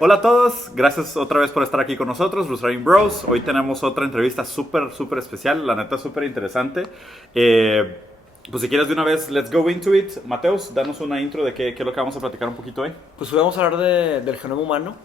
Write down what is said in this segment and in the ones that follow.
Hola a todos, gracias otra vez por estar aquí con nosotros, Bruce Riding Bros. Hoy tenemos otra entrevista súper especial, la neta súper interesante. Pues si quieres de una vez, let's go into it. Mateus, danos una intro de qué es lo que vamos a platicar un poquito hoy. Pues hoy vamos a hablar del genoma humano.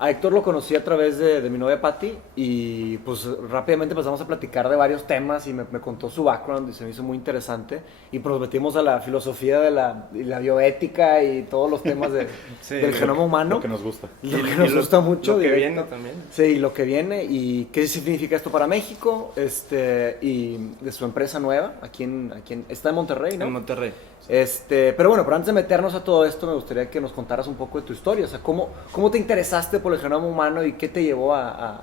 A Héctor lo conocí a través de mi novia Patty y pues rápidamente empezamos a platicar de varios temas y me contó su background y se me hizo muy interesante. Y pues nos metimos a la filosofía y la bioética y todos los temas Sí, del genoma humano. Lo que nos gusta. Lo que nos gusta mucho. Lo que directo. viene también. Sí, y lo que viene y qué significa esto para México y de su empresa nueva, está en Monterrey, ¿no? En Monterrey. Pero bueno, pero antes de meternos a todo esto, me gustaría que nos contaras un poco de tu historia. O sea, ¿cómo te interesaste por el genoma humano y qué te llevó a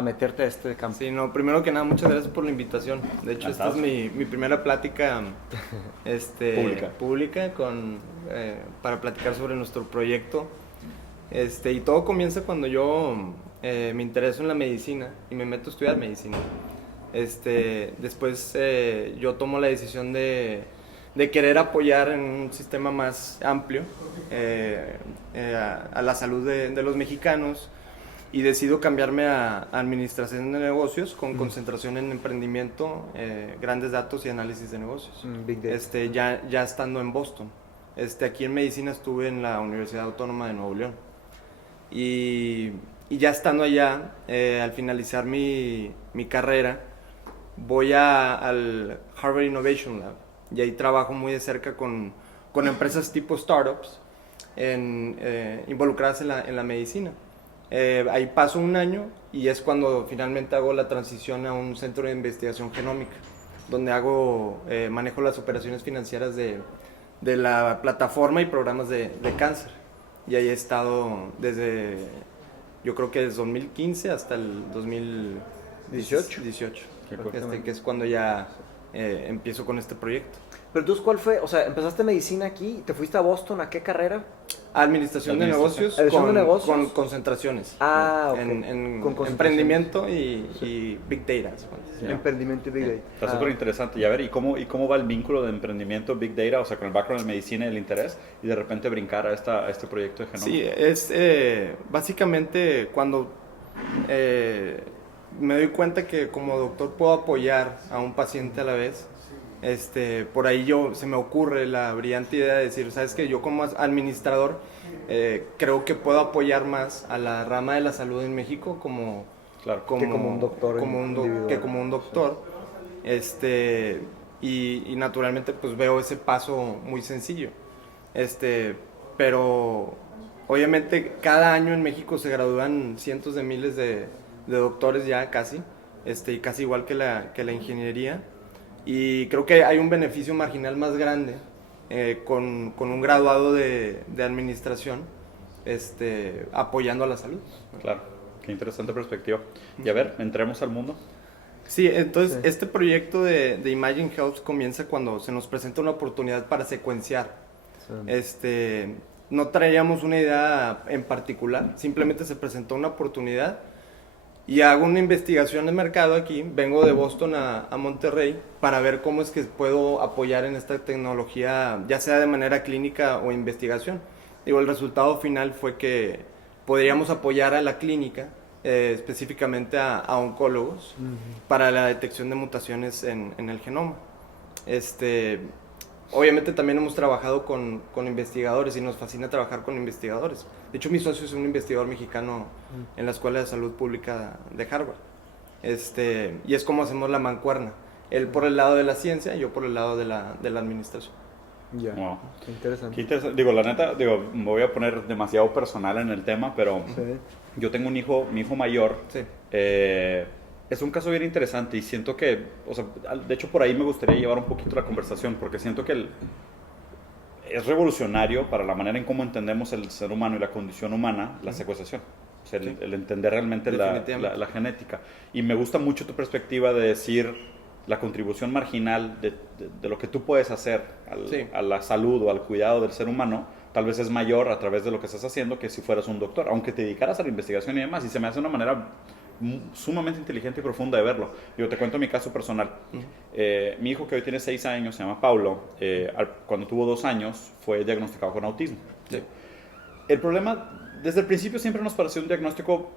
meterte a este campo? Sí, no, primero que nada, muchas gracias por la invitación. De hecho, esta es mi primera plática pública para platicar sobre nuestro proyecto. Y todo comienza cuando yo me intereso en la medicina y me meto a estudiar medicina. Después yo tomo la decisión de querer apoyar en un sistema más amplio a la salud de los mexicanos y decido cambiarme a administración de negocios con concentración en emprendimiento, grandes datos y análisis de negocios. Big data. Ya estando en Boston. Aquí en medicina estuve en la Universidad Autónoma de Nuevo León y ya estando allá, al finalizar mi carrera, voy al Harvard Innovation Lab y ahí trabajo muy de cerca con empresas tipo startups involucradas en la medicina. Ahí paso un año y es cuando finalmente hago la transición a un centro de investigación genómica, donde manejo las operaciones financieras de la plataforma y programas de cáncer. Y ahí he estado yo creo que desde 2015 hasta el 2018. Que es cuando ya empiezo con este proyecto. Pero entonces, ¿cuál fue? O sea, empezaste medicina aquí, ¿te fuiste a Boston? ¿A qué carrera? Administración de negocios, ¿Administración de negocios? con concentraciones. Ok. En Con emprendimiento y Big Data. Sí. Emprendimiento y Big Data. Está súper interesante. Y a ver, ¿y cómo va el vínculo de emprendimiento, Big Data, o sea, con el background de medicina y el interés, y de repente brincar a este proyecto de genoma? Sí, es básicamente cuando me doy cuenta que como doctor puedo apoyar a un paciente a la vez. Por ahí se me ocurre la brillante idea de decir, ¿sabes qué? Yo como administrador creo que puedo apoyar más a la rama de la salud en México que como un doctor que como un doctor. Y naturalmente pues veo ese paso muy sencillo. Pero obviamente cada año en México se gradúan cientos de miles de doctores ya casi, y casi igual que la ingeniería. Y creo que hay un beneficio marginal más grande con un graduado de administración apoyando a la salud. Claro, qué interesante perspectiva. Y a ver, entremos al mundo. Sí, entonces Sí. este proyecto de Imagine Health comienza cuando se nos presenta una oportunidad para secuenciar. Sí. No traíamos una idea en particular, simplemente se presentó una oportunidad. Y hago una investigación de mercado aquí, vengo de Boston a Monterrey para ver cómo es que puedo apoyar en esta tecnología, ya sea de manera clínica o investigación. El resultado final fue que podríamos apoyar a la clínica, específicamente a oncólogos, para la detección de mutaciones en el genoma. Obviamente también hemos trabajado con investigadores y nos fascina trabajar con investigadores. De hecho, mi socio es un investigador mexicano en la Escuela de Salud Pública de Harvard. Y es como hacemos la mancuerna. Él por el lado de la ciencia y yo por el lado de la administración. Ya. Wow. Qué interesante. Qué interesante. Digo, la neta, me voy a poner demasiado personal en el tema, pero Sí. yo tengo mi hijo mayor. Sí. Es un caso bien interesante y siento que, o sea, de hecho por ahí me gustaría llevar un poquito la conversación, porque siento que es revolucionario para la manera en cómo entendemos el ser humano y la condición humana, la secuenciación. O sea, Sí. el entender realmente la genética. Y me gusta mucho tu perspectiva de decir la contribución marginal de lo que tú puedes hacer Sí. a la salud o al cuidado del ser humano, tal vez es mayor a través de lo que estás haciendo que si fueras un doctor, aunque te dedicaras a la investigación y demás. Y se me hace una manera sumamente inteligente y profunda de verlo. Yo te cuento mi caso personal. Mi hijo, que hoy tiene 6 años, se llama Paulo, cuando tuvo 2 años fue diagnosticado con autismo. Sí. el problema, desde el principio siempre nos pareció un diagnóstico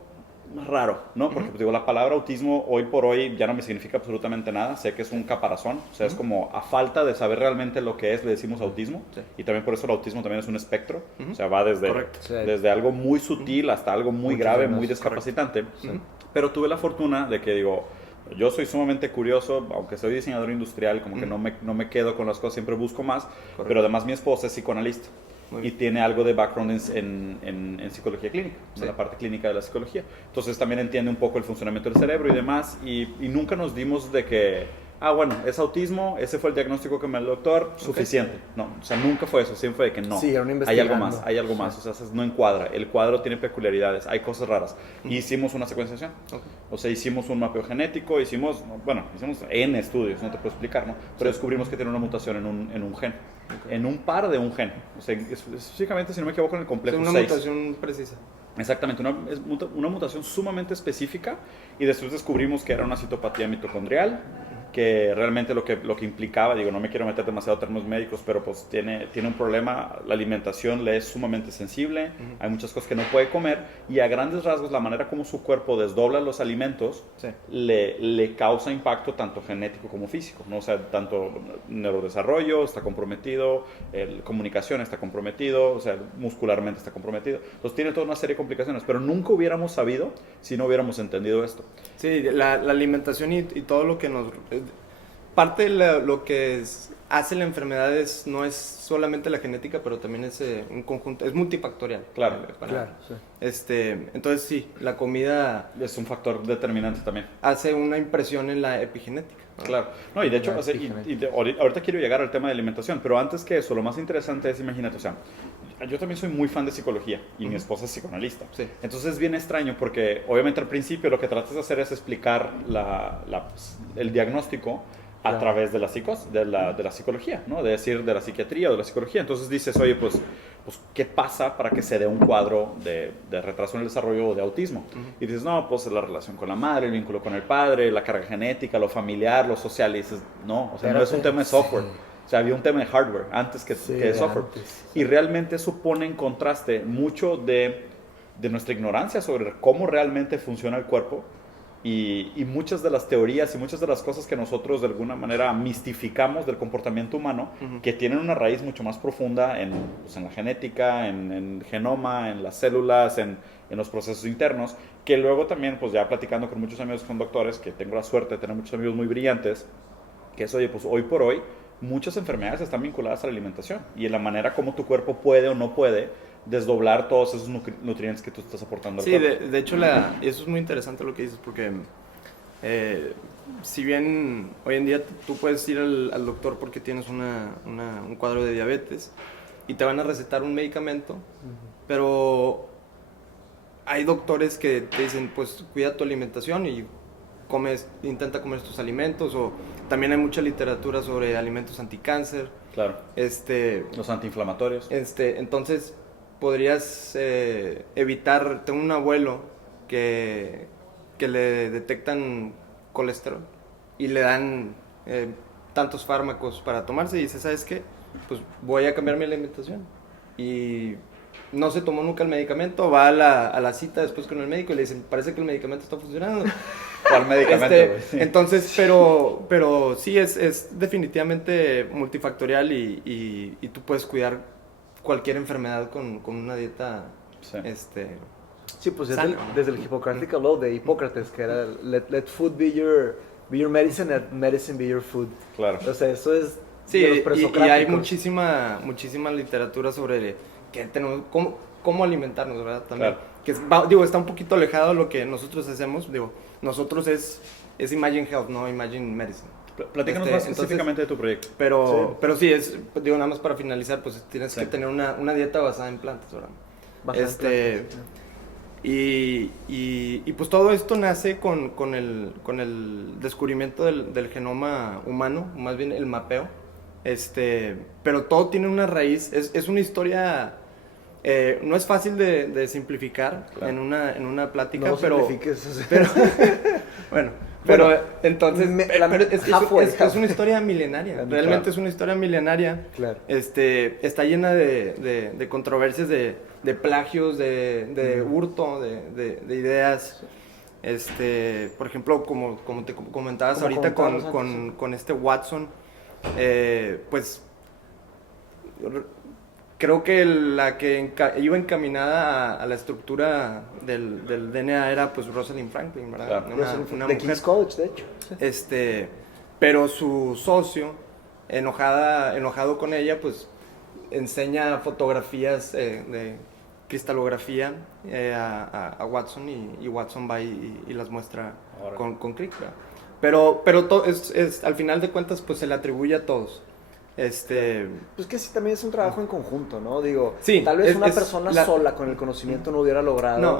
raro, ¿no? Porque pues, digo, la palabra autismo hoy por hoy ya no me significa absolutamente nada. Sé que es un caparazón, o sea, es como a falta de saber realmente lo que es, le decimos autismo. Sí. Y también por eso el autismo también es un espectro. O sea, va desde, Correcto. desde algo muy sutil hasta algo muy Muchos grave, años. muy discapacitante. Sí. Pero tuve la fortuna de que, digo, yo soy sumamente curioso, aunque soy diseñador industrial, como que no me quedo con las cosas, siempre busco más. Pero además mi esposa es psicoanalista. Muy Y bien. tiene algo de background en psicología clínica, o sea, Sí. la parte clínica de la psicología. Entonces también entiende un poco el funcionamiento del cerebro y demás, y nunca nos dimos de que, bueno, es autismo, ese fue el diagnóstico que me dio el doctor, suficiente. No, o sea, nunca fue eso, siempre fue de que no, Sí, aún hay algo investigando. más, hay algo más, o sea, no encuadra, el cuadro tiene peculiaridades, hay cosas raras. Y hicimos una secuenciación, Ok. o sea, hicimos un mapeo genético, hicimos N estudios, no te puedo explicar, ¿no? Pero descubrimos que tiene una mutación en un gen. En un par de un gen. O sea, específicamente, si no me equivoco, en el Es complejo una 6. mutación precisa. Exactamente, una mutación sumamente específica. Y después descubrimos que era una citopatía mitocondrial, que realmente lo que implicaba, digo, no me quiero meter demasiado en términos médicos, pero pues tiene un problema, la alimentación le es sumamente sensible, hay muchas cosas que no puede comer, y a grandes rasgos la manera como su cuerpo desdobla los alimentos Sí. le causa impacto tanto genético como físico, ¿no? O sea, tanto neurodesarrollo está comprometido, comunicación está comprometido, o sea, muscularmente está comprometido. Entonces tiene toda una serie de complicaciones, pero nunca hubiéramos sabido si no hubiéramos entendido esto. Sí, la alimentación y todo lo que nos... parte de lo que hace la enfermedad no es solamente la genética, pero también es un conjunto, es multifactorial. Claro. Claro, sí. Entonces sí, la comida Es un factor determinante también. hace una impresión en la epigenética, ¿no? Claro. No, y de hecho, La o sea, ahorita quiero llegar al tema de alimentación, pero antes que eso, lo más interesante es, imagínate, o sea, yo también soy muy fan de psicología y mi esposa es psicoanalista. Sí. Entonces es bien extraño porque obviamente al principio lo que tratas de hacer es explicar el diagnóstico a Claro. través de la psicología, ¿no? De decir, de la psiquiatría o de la psicología. Entonces dices, oye, pues ¿qué pasa para que se dé un cuadro de retraso en el desarrollo o de autismo? Y dices, no, pues la relación con la madre, el vínculo con el padre, la carga genética, lo familiar, lo social. Y dices, no, o sea, no es un tema de software. Sí. O sea, había un tema de hardware antes que Sí, de software. antes. Y realmente eso pone en contraste mucho de nuestra ignorancia sobre cómo realmente funciona el cuerpo y muchas de las teorías y muchas de las cosas que nosotros de alguna manera mistificamos del comportamiento humano, que tienen una raíz mucho más profunda en la genética, en el genoma, en las células, en los procesos internos, que luego también, pues ya platicando con muchos amigos con doctores, que tengo la suerte de tener muchos amigos muy brillantes, que es, oye, pues hoy por hoy muchas enfermedades están vinculadas a la alimentación y en la manera como tu cuerpo puede o no puede desdoblar todos esos nutrientes que tú estás aportando al Sí, cuerpo. de hecho eso es muy interesante lo que dices porque si bien hoy en día tú puedes ir al doctor porque tienes un cuadro de diabetes y te van a recetar un medicamento, pero hay doctores que te dicen, pues cuida tu alimentación y intenta comer tus alimentos, o también hay mucha literatura sobre alimentos anticáncer. Claro. Los antiinflamatorios. Entonces podrías evitar. Tengo un abuelo que le detectan colesterol y le dan tantos fármacos para tomarse y dice, ¿sabes qué? Pues voy a cambiar mi alimentación. Y no se tomó nunca el medicamento, va a la cita después con el médico y le dicen, parece que el medicamento está funcionando. ¿Cuál medicamento, güey? Sí. Entonces, pero sí es definitivamente multifactorial y tú puedes cuidar cualquier enfermedad con una dieta. Sí. Sí, pues Sano. desde el Hippocratic Law de Hipócrates, que era let food be your medicine and medicine be your food. Claro. O sea, eso es Sí, de los y hay presocráticos. muchísima literatura sobre que tenemos, cómo alimentarnos, ¿verdad? También. Claro. Que está un poquito alejado de lo que nosotros hacemos. Nosotros es Imagine Health, no Imagine Medicine. Platícanos más específicamente de tu proyecto. Pero sí, nada más para finalizar, pues tienes Sí. que tener una dieta basada en plantas, ¿verdad? Basada en plantas, sí. Y pues todo esto nace con el descubrimiento del genoma humano, más bien el mapeo. Pero todo tiene una raíz, es una historia, no es fácil de simplificar, Claro. en una plática, No pero simplifiques eso. pero bueno, Pero Bueno, entonces, pero halfway, es una historia milenaria, realmente Claro. es una historia milenaria. Claro. Está llena de controversias, de plagios, de hurto, de ideas. Por ejemplo, como te comentabas Como ahorita comentábamos antes, con este Watson, pues creo que la que iba encaminada a la estructura del DNA era pues Rosalind Franklin, ¿verdad? Claro. Una de mujer. King's College, de hecho. Pero su socio, enojado con ella, pues enseña fotografías de cristalografía a Watson y Watson va y las muestra Ahora. con Crick, ¿verdad? Pero al final de cuentas pues se le atribuye a todos. Pues que sí, también es un trabajo en conjunto, ¿no? Digo, Sí, tal vez una es persona la- sola con el conocimiento no hubiera logrado. No,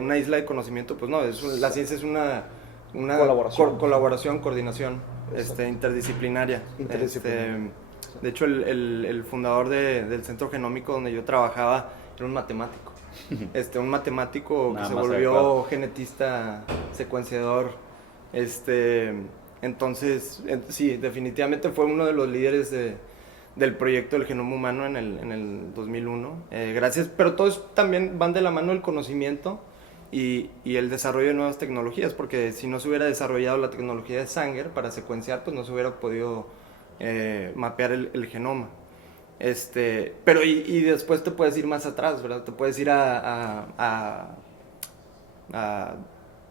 una isla de conocimiento, pues no, la ciencia es una Colaboración. colaboración, coordinación Exacto. interdisciplinaria. Interdisciplinaria. De hecho, el fundador del centro genómico donde yo trabajaba era un matemático. Un matemático Nada que se más volvió adecuado. genetista, secuenciador. Entonces, sí, definitivamente fue uno de los líderes del proyecto del genoma humano en el 2001. Gracias, pero todos también van de la mano el conocimiento y el desarrollo de nuevas tecnologías, porque si no se hubiera desarrollado la tecnología de Sanger para secuenciar, pues no se hubiera podido mapear el genoma. Pero y después te puedes ir más atrás, ¿verdad? Te puedes ir a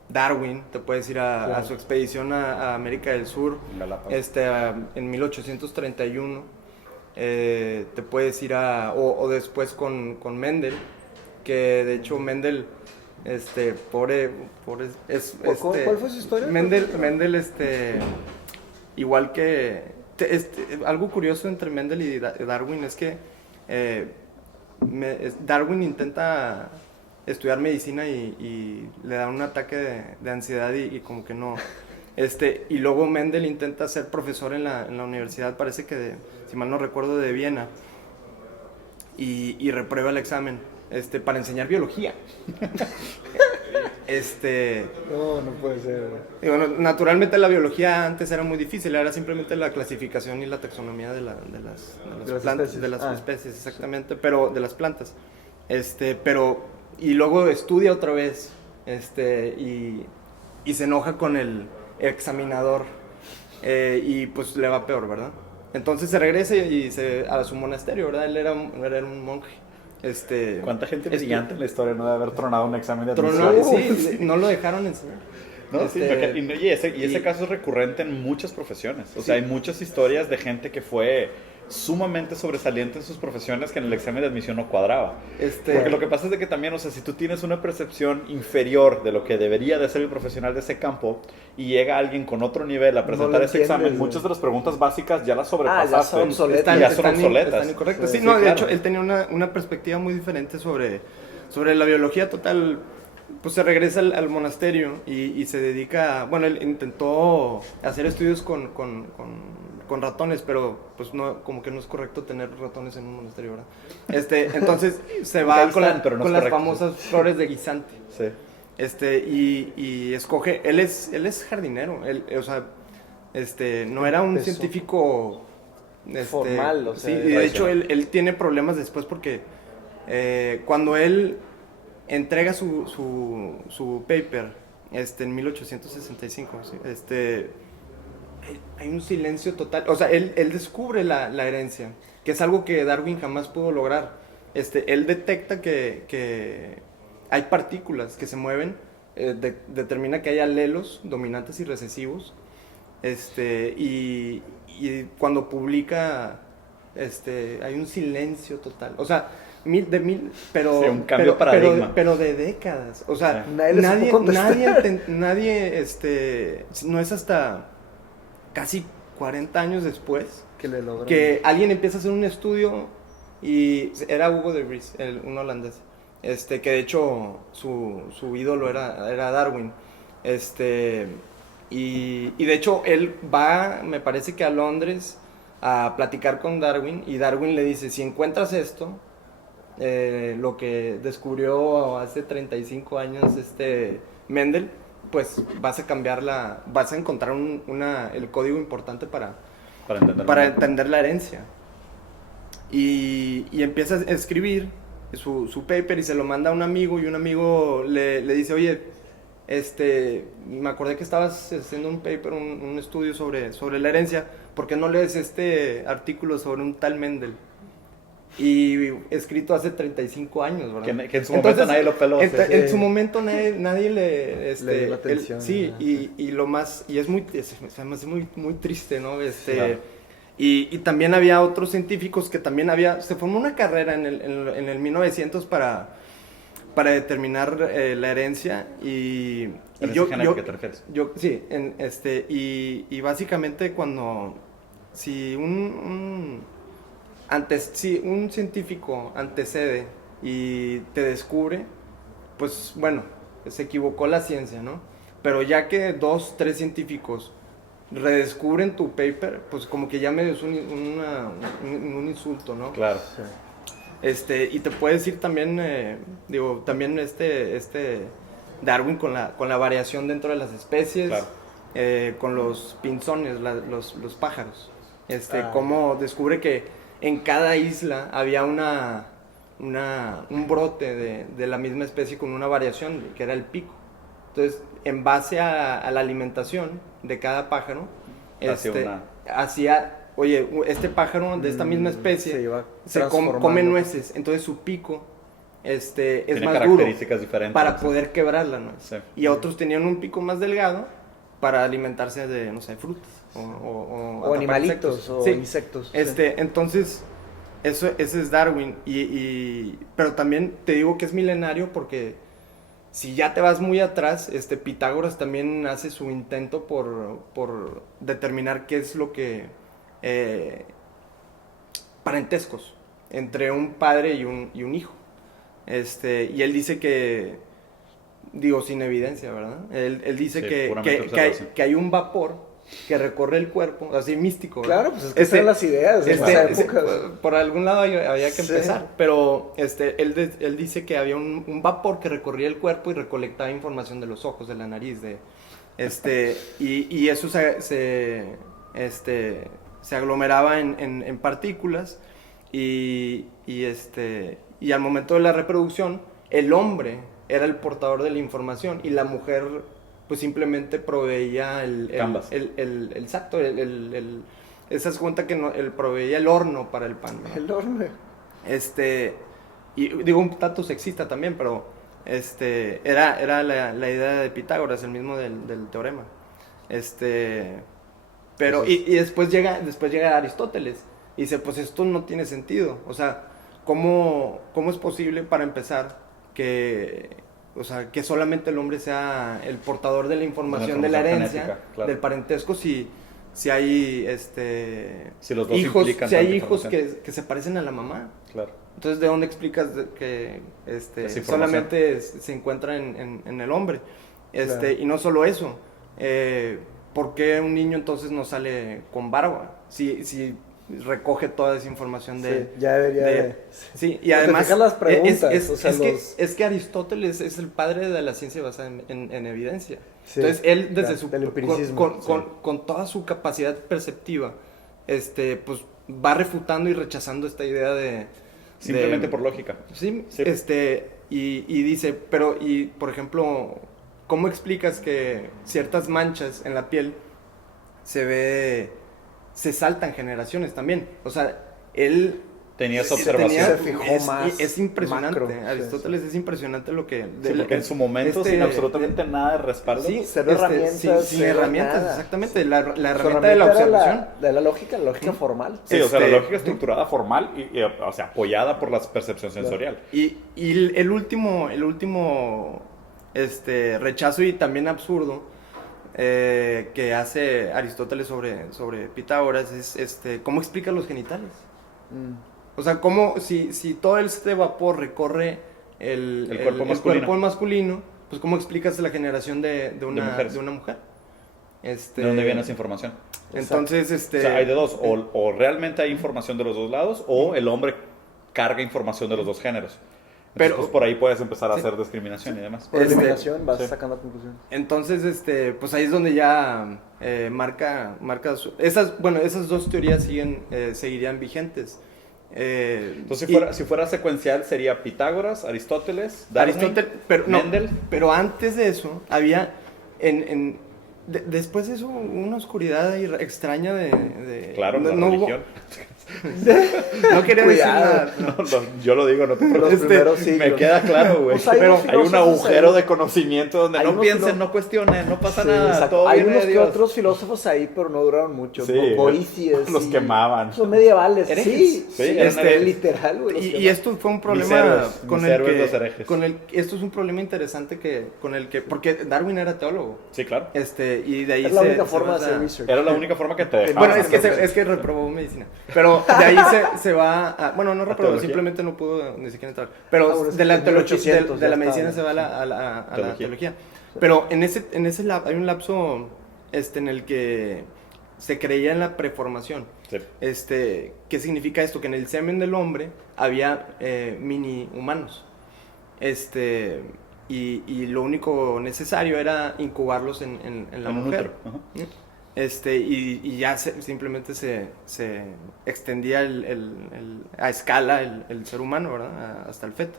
Darwin, te puedes ir a su expedición a América del Sur, Galápagos. en 1831. Te puedes ir o después con Mendel, que de hecho Mendel, pobre ¿Cuál fue su historia? Mendel, igual que algo curioso entre Mendel y Darwin es que Darwin intenta estudiar medicina y le da un ataque de ansiedad y como que no. Y luego Mendel intenta ser profesor en la universidad, parece que, si mal no recuerdo, de Viena, y reprueba el examen para enseñar biología. No puede ser. Y bueno, naturalmente la biología antes era muy difícil, era simplemente la clasificación y la taxonomía de las plantas, especies. de las especies, exactamente, pero de las plantas. Y luego estudia otra vez, y se enoja con el examinador, y pues le va peor, ¿verdad? Entonces se regresa a su monasterio, ¿verdad? Él era un monje. ¿Cuánta gente brillante en la historia no de haber tronado un examen de Tronó, admisión? sí, no lo dejaron enseñar. No, sí, y ese caso es recurrente en muchas profesiones. O sea, hay muchas historias de gente que fue sumamente sobresaliente en sus profesiones que en el examen de admisión no cuadraba. Porque lo que pasa es de que también, o sea, si tú tienes una percepción inferior de lo que debería de ser el profesional de ese campo y llega alguien con otro nivel a presentar ese examen, muchas de las preguntas básicas ya las sobrepasaste. ya son obsoletas. Ya son obsoletas. Están incorrectas. Sí, Sí, no, de claro. hecho, él tenía una perspectiva muy diferente sobre la biología total. Pues se regresa al monasterio y se dedica, bueno, él intentó hacer estudios con ratones, pero pues no, como que no es correcto tener ratones en un monasterio, ¿verdad? Entonces se va Ahí están, pero no es con las correcto, famosas flores de guisante. Sí. Y escoge, él es jardinero, o sea, no era un Empezó. científico Formal, o sea, sí, y de hecho él tiene problemas después porque cuando él entrega su paper en 1865, ¿sí? Hay un silencio total, o sea, él descubre la herencia, que es algo que Darwin jamás pudo lograr. Él detecta que hay partículas que se mueven, determina que hay alelos dominantes y recesivos, y cuando publica, hay un silencio total, o sea, pero Sí, un cambio de paradigma. pero de décadas, o sea, Sí. Nadie le supo contestar. nadie, no es hasta casi 40 años después Que le logran. que alguien empieza a hacer un estudio, y era Hugo de Vries, un holandés, que de hecho su ídolo era Darwin, y de hecho él va, me parece que a Londres, a platicar con Darwin, y Darwin le dice, si encuentras esto, lo que descubrió hace 35 años Mendel, pues vas a encontrar el código importante Para entenderlo. entender la herencia. Y empieza a escribir su paper y se lo manda a un amigo, y un amigo le dice, oye, me acordé que estabas haciendo un paper, un estudio sobre la herencia, ¿por qué no lees este artículo sobre un tal Mendel? Y escrito hace 35 años, ¿verdad? Que en su momento nadie lo peló. En su momento nadie le dio la atención. sí, y lo más, y se me hace muy triste, ¿no? Claro. Y también había otros científicos que también se formó una carrera en el 1900 para determinar la herencia, y ¿Herencia genética te refieres? Sí, y básicamente si un científico antecede y te descubre, pues bueno, se equivocó la ciencia, ¿no? Pero ya que 2, 3 científicos redescubren tu paper, pues como que ya medio es un insulto, ¿no? Claro. Sí. Y te puedes ir también, también Darwin con la variación dentro de las especies, Claro. con los pinzones, los pájaros. Ah, Cómo descubre que en cada isla había un brote de la misma especie con una variación, que era el pico. Entonces, en base a la alimentación de cada pájaro, oye, este pájaro de esta misma especie come nueces, entonces su pico es Tiene más duro características diferentes. para poder quebrar la nuez. Sí. Y otros tenían un pico más delgado para alimentarse de, no sé, frutas o O animalitos insectos. o Sí. insectos. Entonces, ese es Darwin. Pero también te digo que es milenario porque si ya te vas muy atrás, Pitágoras también hace su intento por determinar qué es lo que... parentescos entre un padre y un hijo. Y él dice que, digo, sin evidencia, ¿verdad? Él dice Sí, que hay un vapor que recorre el cuerpo, así místico, ¿verdad? Claro, pues es que son las ideas de esas épocas. Por algún lado había que Sí. empezar, pero él dice que había un vapor que recorría el cuerpo y recolectaba información de los ojos, de la nariz, y eso se aglomeraba en partículas, y al momento de la reproducción el hombre era el portador de la información y la mujer pues simplemente proveía Canvas. exacto, esa es cuenta que él proveía el horno para el pan, ¿no? El horno. Y digo un tanto sexista también, pero era la idea de Pitágoras, el mismo del teorema. Pero Entonces, y después llega Aristóteles y dice, pues esto no tiene sentido, o sea, ¿cómo es posible, para empezar, que solamente el hombre sea el portador de la información de la herencia, genética, claro. del parentesco, si hay Si los dos hijos, implican si hay tanta hijos información. que se parecen a la mamá? Claro. Entonces, ¿de dónde explicas que Esa información. solamente se encuentra en el hombre? Claro. Y no solo eso, ¿por qué un niño entonces no sale con barba? Si recoge toda esa información Sí, ya debería Sí, y Pero te además fijas las preguntas, es o sea, es que Aristóteles es el padre de la ciencia basada en evidencia. Sí, Entonces, él desde claro, del empiricismo, con toda su capacidad perceptiva, pues va refutando y rechazando esta idea de... Simplemente por lógica. Sí, Sí. y dice, por ejemplo, ¿cómo explicas que ciertas manchas en la piel se saltan generaciones también? O sea, él Tenía esa observación. Se fijó más es impresionante. macro, Aristóteles es impresionante lo que... Sí, porque en su momento, sin absolutamente nada de respaldo. Sí, cero herramientas, sin cero herramientas, nada. exactamente. La Su herramienta de la era observación. de la lógica formal. Sí, o sea, la Este- lógica estructurada, formal, o sea, apoyada por la percepción sensorial. Y el último rechazo y también absurdo que hace Aristóteles sobre Pitágoras es cómo explica los genitales. O sea, cómo si todo este vapor recorre el cuerpo masculino, pues cómo explicas la generación de una mujer. ¿De dónde viene esa información? Entonces, O sea, hay de dos, o realmente hay información de los dos lados, o el hombre carga información de los dos géneros. Pero Entonces, por ahí puedes empezar a hacer discriminación y demás. Por Este, eliminación vas sí. sacando conclusiones. entonces, pues ahí es donde ya esas dos teorías seguirían vigentes. Entonces, Y si fuera secuencial, sería Pitágoras, Aristóteles, Darwin, Aristóteles, pero no, Mendel. pero antes de eso había después de eso una oscuridad ahí extraña de Claro, no, la no hubo- religión. no quería decir Cuidado. nada. No, yo lo digo, no te Los preocupes. primeros Me siglos. queda claro, güey. Pues hay Pero unos hay un filósofos agujero ahí. de conocimiento donde Hay no unos piensen, filo- no cuestionen, no pasa Sí, nada. exacto. Todo Hay viene unos de que Dios. otros filósofos ahí, pero no duraron mucho. Sí, Boicies. los y- quemaban. Son medievales. Herejes. Sí, Sí, eran herejes. literal, güey. los Y quemaban. esto fue un Mis problema héroes, con mis el héroes que, los herejes. esto es un problema interesante porque Darwin era teólogo. Sí, claro. Y de ahí Es la única se forma de basa- hacer research. Era la única forma que te dejaban. Bueno, hacer. es que reprobó medicina. Pero de ahí se va bueno, no reprobó, teología? simplemente no pudo ni siquiera entrar. Pero bueno, es de que la en teología, 1800 de la ya medicina estaba. se va a la Teología. teología. Pero en ese hay un lapso en el que se creía en la preformación. Sí. ¿Qué significa esto? Que en el semen del hombre había mini humanos. Y lo único necesario era incubarlos en la En un mujer. útero. Ajá. Y ya simplemente se extendía a escala el ser humano, ¿verdad? Hasta el feto.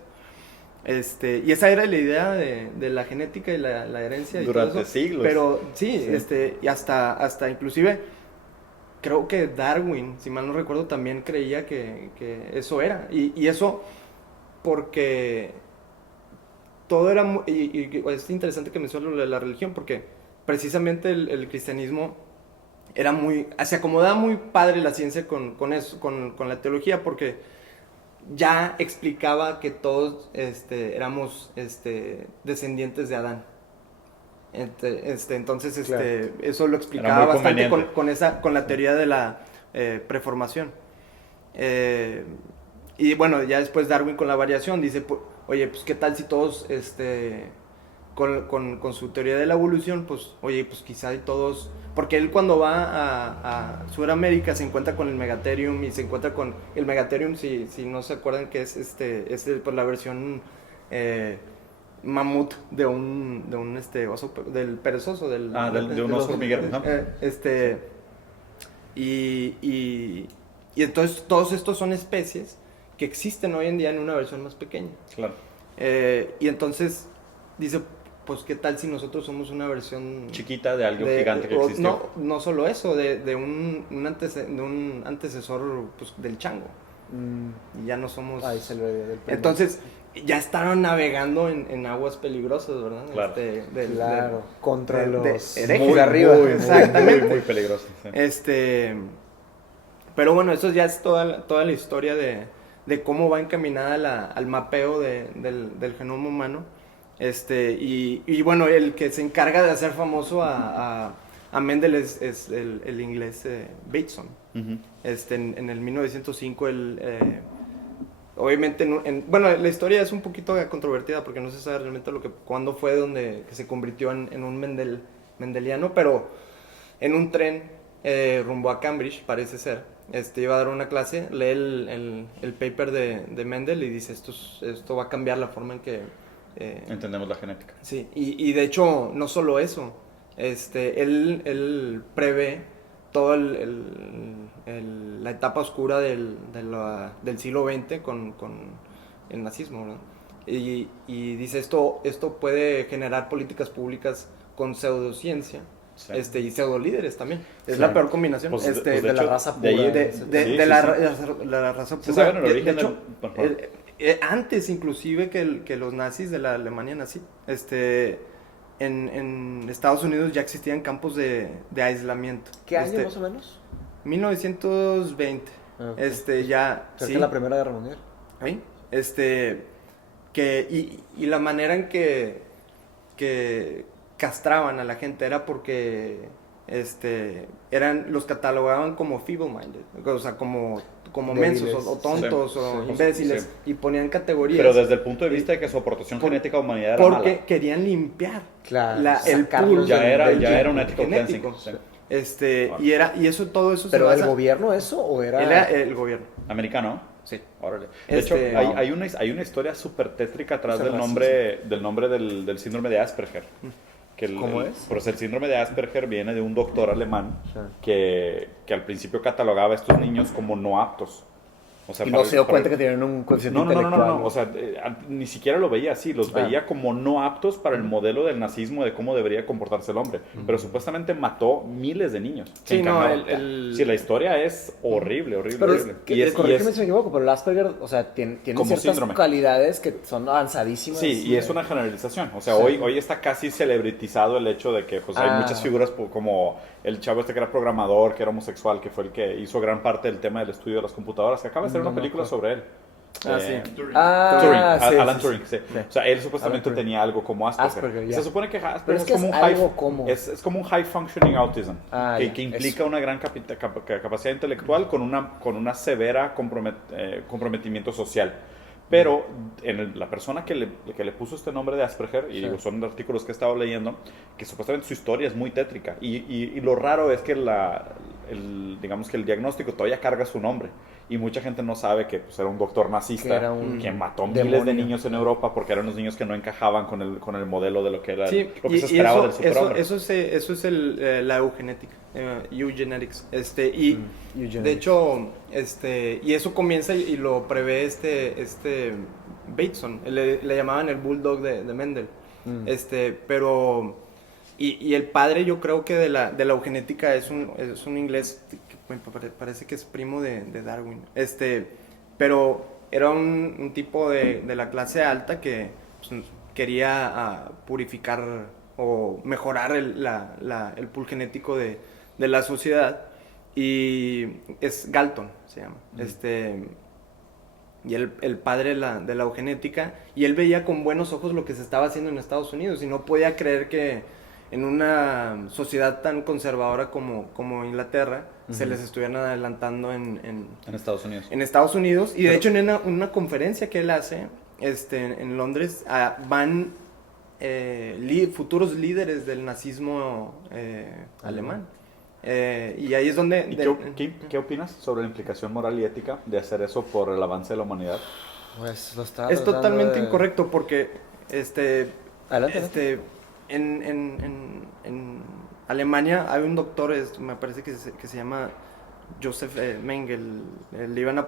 Y esa era la idea de la genética y la herencia. Y Durante todo eso. siglos. Pero sí, Sí. y hasta inclusive, creo que Darwin, si mal no recuerdo, también creía que eso era. Y eso porque todo era... Y es interesante que menciones lo de la religión, porque precisamente el cristianismo se acomodaba muy padre la ciencia con eso, con la teología, porque ya explicaba que todos éramos descendientes de Adán. Entonces Claro. eso lo Era explicaba muy bastante conveniente. con la teoría de la preformación. Y bueno, ya después Darwin con la variación dice, oye, pues qué tal si todos con su teoría de la evolución, pues, oye, pues quizá hay todos... Porque él cuando va a Sudamérica se encuentra con el Megatherium y se encuentra con... El Megatherium, si no se acuerdan, que es pues, la versión mamut de un oso, del perezoso, de un oso hormiguero. Ajá. Y entonces todos estos son especies que existen hoy en día en una versión más pequeña. Claro. Y entonces dice, pues qué tal si nosotros somos una versión Chiquita de algo gigante que existió. no solo eso, de un antecesor pues, del chango. Y ya no somos... Ahí se le ve del primo. Entonces ya estaban navegando en aguas peligrosas, ¿verdad? Claro. Claro, contra los herejes muy de arriba. Exactamente. Muy peligroso. Sí. Pero bueno, eso ya es toda la historia de cómo va encaminada al mapeo del genoma humano. Y bueno, el que se encarga de hacer famoso a Mendel es el inglés Bateson. Ujú. En el 1905 obviamente bueno, la historia es un poquito controvertida porque no se sabe realmente cuándo fue que se convirtió en un mendeliano, pero en un tren rumbo a Cambridge, parece ser, iba a dar una clase, lee el paper de Mendel y dice esto va a cambiar la forma en que Entendemos la genética. sí, y de hecho no solo eso, él prevé toda la etapa oscura del siglo XX con el nazismo, ¿no? Y dice esto puede generar políticas públicas con pseudociencia. Sí. Y pseudolíderes también. Es Sí. la peor combinación. Pues, de de la hecho, raza de ahí- pura. De la raza pura. ¿Se sabe el De origen hecho, por favor? antes inclusive que los nazis de la Alemania nazi, en Estados Unidos ya existían campos de aislamiento. ¿Qué año más o menos? 1920. Ah, ok. Ya Cerca sí. de la Primera Guerra Mundial. ¿Sí? Y la manera en que castraban a la gente era porque los catalogaban como feeble-minded, o sea, como Débiles. mensos o tontos Sí, o sí, imbéciles, sí. y ponían categorías. Pero desde el punto de vista de que su aportación genética a la humanidad era porque mala. querían limpiar Claro, el sacarlos pool Ya era del un ethical genético. cleansing. Sí. Y todo eso ¿Pero se del basa... gobierno eso o era...? Era el gobierno. Americano. Sí. Órale. De hecho, Wow. hay una historia súper tétrica atrás Ese del racismo. nombre del síndrome de Asperger. ¿Cómo es? Pues el síndrome de Asperger viene de un doctor alemán Sí. que al principio catalogaba a estos niños como no aptos. O sea, Y no se dio cuenta que tienen un coeficiente no, intelectual. o sea, ni siquiera lo veía así, los veía como no aptos para el modelo del nazismo de cómo debería comportarse el hombre. Pero supuestamente mató miles de niños. Sí, no, Encarnaba. Sí, la historia es horrible, horrible, Pero horrible. corrígeme si me equivoco, pero el Asperger, o sea, tiene Como ciertas síndrome. cualidades que son avanzadísimas. Sí, y es una generalización. O sea, Sí. hoy está casi celebritizado el hecho de que pues, hay muchas figuras como el chavo este que era programador, que era homosexual, que fue el que hizo gran parte del tema del estudio de las computadoras, que acaba de hacer una película sobre él. Ah, sí. Turing, sí, Alan sí, Turing, sí. sí. O sea, él supuestamente Alan Turing. tenía algo como Asperger. Asperger, ya. Se supone que Asperger Pero es que como es un algo como- es como un high functioning autism, Ya, que implica eso. una gran capacidad intelectual con una severa comprometimiento social. Pero la persona que le puso este nombre de Asperger, y Sí. digo, son artículos que he estado leyendo, que supuestamente su historia es muy tétrica. Y lo raro es que digamos que el diagnóstico todavía carga su nombre. Y mucha gente no sabe que pues, era un doctor Que nazista era un que mató demonio. miles de niños en Europa porque eran los niños que no encajaban con el modelo de lo que era Sí, lo que y se esperaba del eso superhombre. es la eugenética, eugenetics. Eugenics. De hecho, y eso comienza y lo prevé Bateson, le llamaban el bulldog de Mendel. Pero y el padre, yo creo que de la eugenética es un inglés que parece que es primo de Darwin. Pero era un tipo de la clase alta que pues, quería purificar o mejorar el pool genético de la sociedad. Y es Galton, se llama. Y el padre de la eugenética, y él veía con buenos ojos lo que se estaba haciendo en Estados Unidos y no podía creer que en una sociedad tan conservadora como Inglaterra se les estuvieran adelantando en Estados Unidos. en Estados Unidos. Y de hecho en una conferencia que él hace en Londres van futuros líderes del nazismo alemán. Y ahí es donde... ¿Y qué opinas sobre la implicación moral y ética de hacer eso por el avance de la humanidad? Pues lo estaba Es tratando totalmente de- incorrecto porque Adelante. en Alemania hay un doctor, me parece que se llama Joseph Mengele. Le iban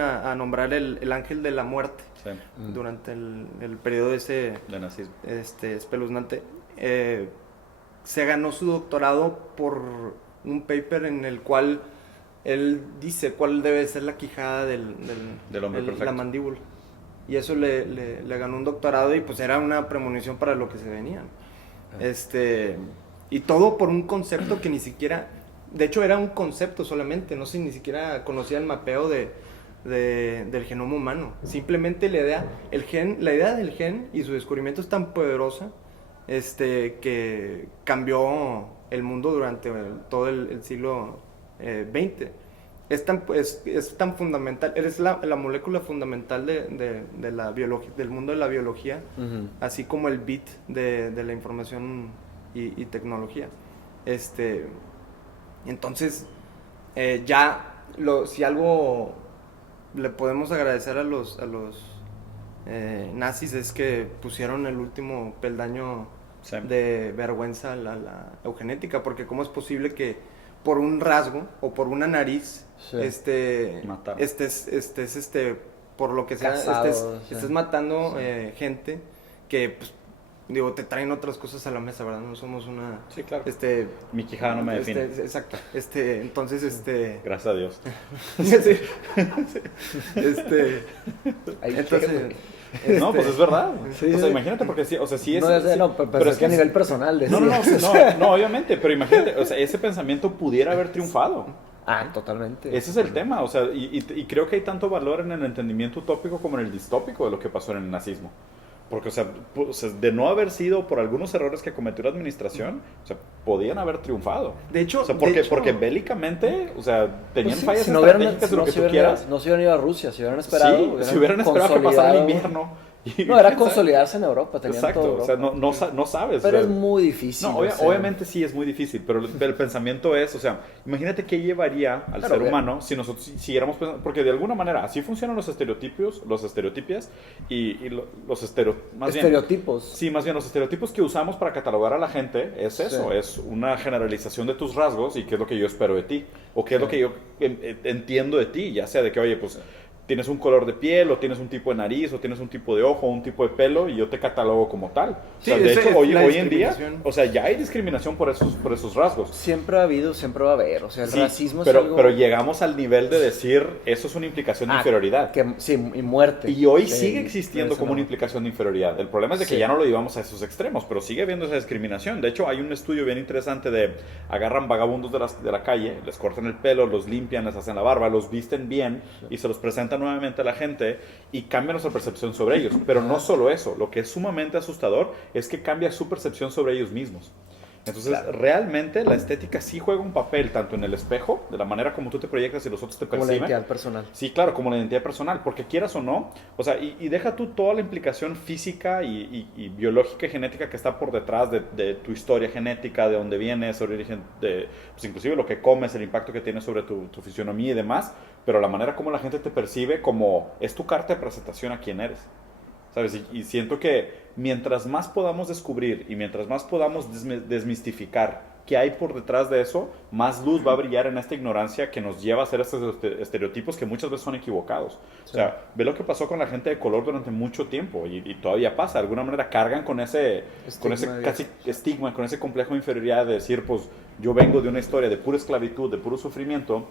a nombrar el ángel de la muerte Sí, durante el periodo ese de nazismo. espeluznante. Se ganó su doctorado por un paper en el cual él dice cuál debe ser la quijada del hombre perfecto. la mandíbula. Y eso le ganó un doctorado y pues era una premonición para lo que se venía. Y todo por un concepto que ni siquiera, de hecho era un concepto solamente, no sé, ni siquiera conocía el mapeo del genoma humano. Simplemente la idea del gen y su descubrimiento es tan poderosa que cambió el mundo durante todo el siglo XX. Es tan fundamental, es la molécula fundamental de la biología, del mundo de la biología, así como el bit de la información y tecnología. Entonces, si algo le podemos agradecer a los nazis es que pusieron el último peldaño Sí. de vergüenza a la eugenética, porque cómo es posible que por un rasgo o por una nariz Sí. Matar. estés por lo que sea Casado, sí. estés matando gente que pues, digo, te traen otras cosas a la mesa, ¿verdad? No somos una Sí, claro. este Mi quijada no me define. exacto. Entonces Gracias a Dios. sí. Ahí Entonces No, pues es verdad. Sí, O sea, sí. imagínate porque sí, o sea, sí es... No, sí, pero es que a es- nivel personal No, no, decía. no, obviamente, pero imagínate, o sea, ese pensamiento pudiera haber triunfado. Ah, totalmente. Ese es el tema, o sea, y creo que hay tanto valor en el entendimiento utópico como en el distópico de lo que pasó en el nazismo. Porque, o sea, de no haber sido por algunos errores que cometió la administración, o sea, podían haber triunfado. de hecho, O sea, de hecho, porque bélicamente, o sea, tenían Pues sí, fallas si no hubieran, estratégicas de no lo que se tú hubieran quieras. ido- no se hubieran ido a Rusia, si hubieran esperado. Sí, si hubieran esperado que pasara el consolidado- invierno Y No, era quién sabe. consolidarse en Europa, tenían Exacto, toda o sea, Europa. no sabes. Pero o sea, es muy difícil. no, o sea. obviamente sí es muy difícil, pero el pensamiento es, o sea, imagínate qué llevaría al Claro, ser bien. humano si nosotros siguiéramos pensando, porque de alguna manera así funcionan los estereotipias y más bien, Estereotipos. sí, más bien los estereotipos que usamos para catalogar a la gente es eso, Sí. es una generalización de tus rasgos y qué es lo que yo espero de ti, o qué es lo que yo entiendo de ti, ya sea de que, oye, pues tienes un color de piel, o tienes un tipo de nariz, o tienes un tipo de ojo, o un tipo de pelo, y yo te catalogo como tal. O sea, Sí, de esa hecho, es hoy la en día, discriminación. o sea, ya hay discriminación por esos rasgos. Siempre ha habido, siempre va a haber. O sea, el Sí, racismo pero, es algo... pero llegamos al nivel de decir, eso es una implicación de inferioridad. Sí, y muerte. Y hoy Sí, sigue existiendo eso como una no. implicación de inferioridad. El problema es de que Sí. ya no lo llevamos a esos extremos, pero sigue habiendo esa discriminación. De hecho, hay un estudio bien interesante de agarran vagabundos de la calle, les cortan el pelo, los limpian, les hacen la barba, los visten bien y se los presentan nuevamente a la gente y cambia nuestra percepción sobre ellos. Pero no solo eso, lo que es sumamente asustador es que cambia su percepción sobre ellos mismos. Entonces, Claro. realmente la estética sí juega un papel tanto en el espejo, de la manera como tú te proyectas y los otros te Como la perciben. identidad personal. Sí, claro, como la identidad personal, porque quieras o no, o sea, y deja tú toda la implicación física y biológica y genética que está por detrás de tu historia genética, de dónde vienes, sobre origen, pues inclusive lo que comes, el impacto que tiene sobre tu fisionomía y demás, pero la manera como la gente te percibe como es tu carta de presentación a quién eres. ¿Sabes? Y siento que mientras más podamos descubrir y mientras más podamos desmistificar qué hay por detrás de eso, más luz va a brillar en esta ignorancia que nos lleva a hacer estos estereotipos que muchas veces son equivocados. O sea, ve lo que pasó con la gente de color durante mucho tiempo y todavía pasa. De alguna manera cargan con ese Estigma, casi estigma, con ese complejo de inferioridad de decir, pues yo vengo de una historia de pura esclavitud, de puro sufrimiento.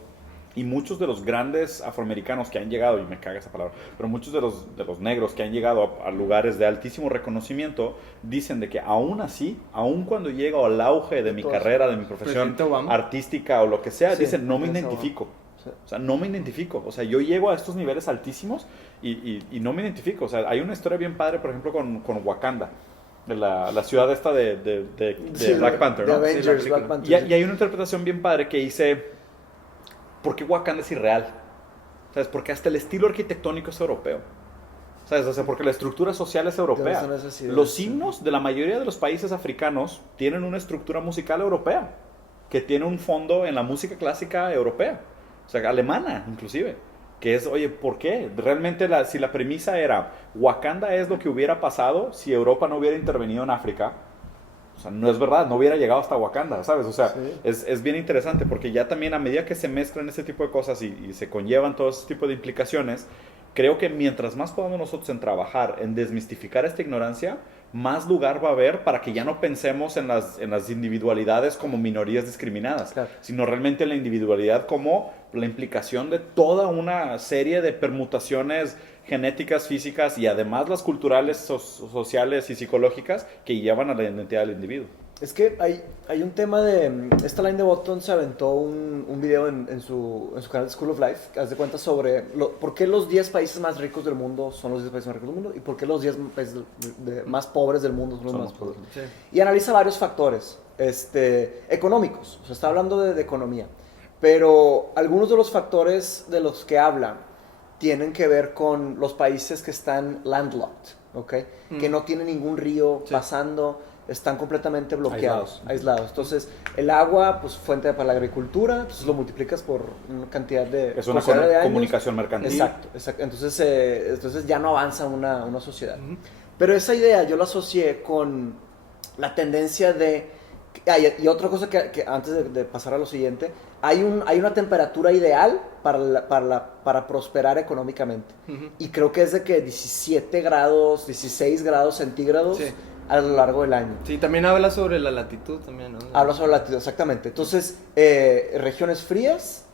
Y muchos de los grandes afroamericanos que han llegado, y me caga esa palabra, pero muchos de los negros que han llegado a lugares de altísimo reconocimiento, dicen de que aún así, aún cuando llego al auge de mi carrera, de mi profesión Presidente Obama. artística o lo que sea, Sí, dicen, no me presidente identifico. Sí. O sea, no me identifico. O sea, yo llego a estos niveles altísimos y no me identifico. O sea, hay una historia bien padre, por ejemplo, con Wakanda. De la ciudad esta de Sí, Black Panther, de ¿no? Avengers, Sí, la película. Black Panther. Y hay una interpretación bien padre que dice, ¿por qué Wakanda es irreal? ¿Sabes? Porque hasta el estilo arquitectónico es europeo. ¿Sabes? O sea, porque la estructura social es europea. son esas ideas? Los himnos de la mayoría de los países africanos tienen una estructura musical europea, que tiene un fondo en la música clásica europea, o sea, alemana inclusive. Que es, oye, ¿por qué? Realmente si la premisa era, Wakanda es lo que hubiera pasado si Europa no hubiera intervenido en África, o sea, no es verdad, no hubiera llegado hasta Wakanda, ¿sabes? O sea, Sí. es bien interesante porque ya también a medida que se mezclan ese tipo de cosas y se conllevan todo ese tipo de implicaciones, creo que mientras más podamos nosotros en trabajar, en desmistificar esta ignorancia, más lugar va a haber para que ya no pensemos en las individualidades como minorías discriminadas, Claro. sino realmente en la individualidad como la implicación de toda una serie de permutaciones genéticas, físicas y además las culturales, sociales y psicológicas que llevan a la identidad del individuo. Es que hay un tema de... Esta Line de Botton se aventó un video en su canal de School of Life, que haz de cuenta sobre por qué los 10 países más ricos del mundo son los 10 países más ricos del mundo y por qué los 10 países más pobres del mundo son los más pobres. Sí. Y analiza varios factores económicos, o sea, está hablando de economía, pero algunos de los factores de los que habla tienen que ver con los países que están landlocked, ¿ok? Que no tienen ningún río Sí. pasando, están completamente bloqueados, Aislados. aislados. Entonces, el agua, pues, fuente para la agricultura, entonces lo multiplicas por una cantidad de... Es una cantidad de años. comunicación mercantil. Exacto, exacto. Entonces ya no avanza una sociedad. Pero esa idea yo la asocié con la tendencia de... y otra cosa que antes de pasar a lo siguiente, hay una temperatura ideal para prosperar económicamente. Y creo que es de que 17 grados, 16 grados centígrados Sí. a lo largo del año. Sí, también habla sobre la latitud también, ¿no? Habla sobre la latitud, exactamente. Entonces, regiones frías,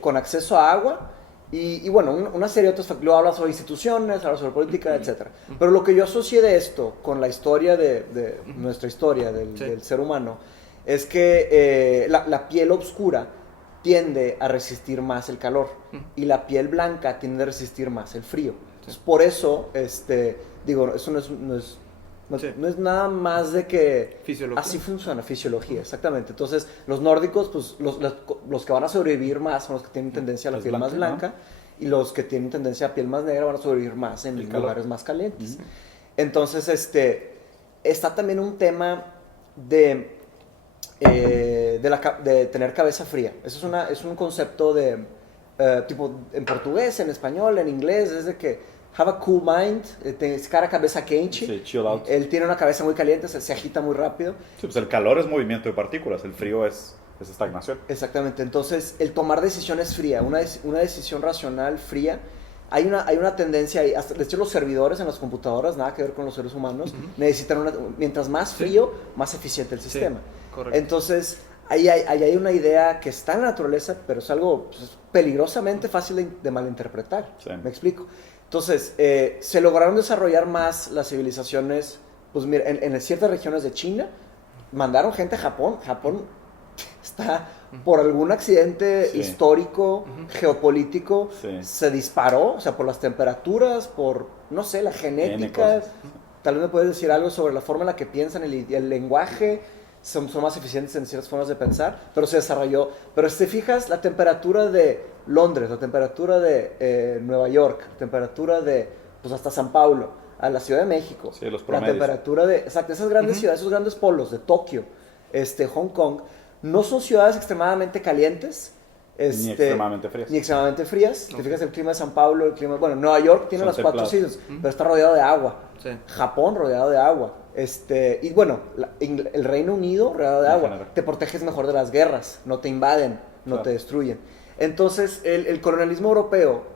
con acceso a agua y bueno, una serie de otros factores. Luego habla sobre instituciones, habla sobre política, etc. Pero lo que yo asocié de esto con la historia de nuestra historia Sí. del ser humano es que la piel oscura tiende a resistir más el calor y la piel blanca tiende a resistir más el frío. Entonces, por eso, digo, eso Sí. no es nada más de que Fisiología. así funciona, fisiología, exactamente. Entonces, los nórdicos, pues los que van a sobrevivir más son los que tienen tendencia a la Es piel más blanca, blanca y los que tienen tendencia a piel más negra van a sobrevivir más en lugares más calientes. Entonces, está también un tema de tener cabeza fría. Eso es un concepto de, tipo, en portugués, en español, en inglés, es de que have a cool mind, tienes cabeza quente. Sí, chill out. Él tiene una cabeza muy caliente, se agita muy rápido. Sí, pues el calor es movimiento de partículas, el frío es estagnación. Exactamente, entonces el tomar decisiones fría, una decisión racional fría, hay una tendencia ahí, hasta, de hecho los servidores en las computadoras, nada que ver con los seres humanos, necesitan mientras más frío, más eficiente el sistema. Correcto. Entonces, ahí hay una idea que está en la naturaleza, pero es algo pues, peligrosamente fácil de malinterpretar. Sí. ¿Me explico? Entonces, se lograron desarrollar más las civilizaciones, pues mira, en ciertas regiones de China, mandaron gente a Japón. Japón está, por algún accidente histórico, geopolítico, se disparó, o sea, por las temperaturas, por, no sé, la genética. Tal vez me puedes decir algo sobre la forma en la que piensan, el lenguaje, son más eficientes en ciertas formas de pensar, pero se desarrolló. Pero si te fijas, la temperatura de Londres, la temperatura de Nueva York, la temperatura de, pues hasta San Paulo, a la Ciudad de México, los la temperatura de, exacto, esas grandes ciudades, esos grandes polos de Tokio, Hong Kong, no son ciudades extremadamente calientes, ni extremadamente frías. Ni extremadamente frías. Te fijas, el clima de San Paulo, el clima, bueno, Nueva York tiene las 4 seasons, pero está rodeado de agua. Sí. Japón rodeado de agua. Y bueno, el Reino Unido rodeado de agua. General. Te proteges mejor de las guerras, no te invaden, no te destruyen. Entonces, el colonialismo europeo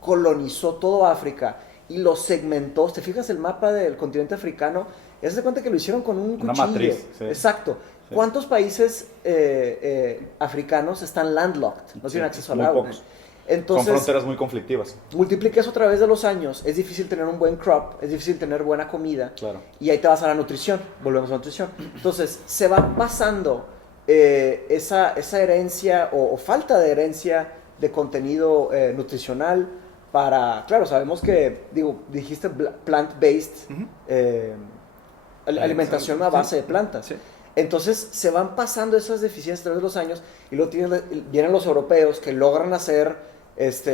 colonizó todo África y lo segmentó. ¿Te fijas el mapa del continente africano? Es de cuenta que lo hicieron con un cuchillo. Una matriz. Sí. Exacto. Sí. ¿Cuántos países africanos están landlocked? No tienen acceso al agua. Pocos. Entonces, son fronteras muy conflictivas. Multiplica eso a través de los años. Es difícil tener un buen crop, es difícil tener buena comida. Claro. Y ahí te vas a la nutrición. Volvemos a la nutrición. Entonces, se va pasando esa herencia o falta de herencia de contenido nutricional para... Claro, sabemos que, dijiste plant-based, alimentación a base de plantas. Sí. Entonces se van pasando esas deficiencias a través de los años y luego vienen los europeos que logran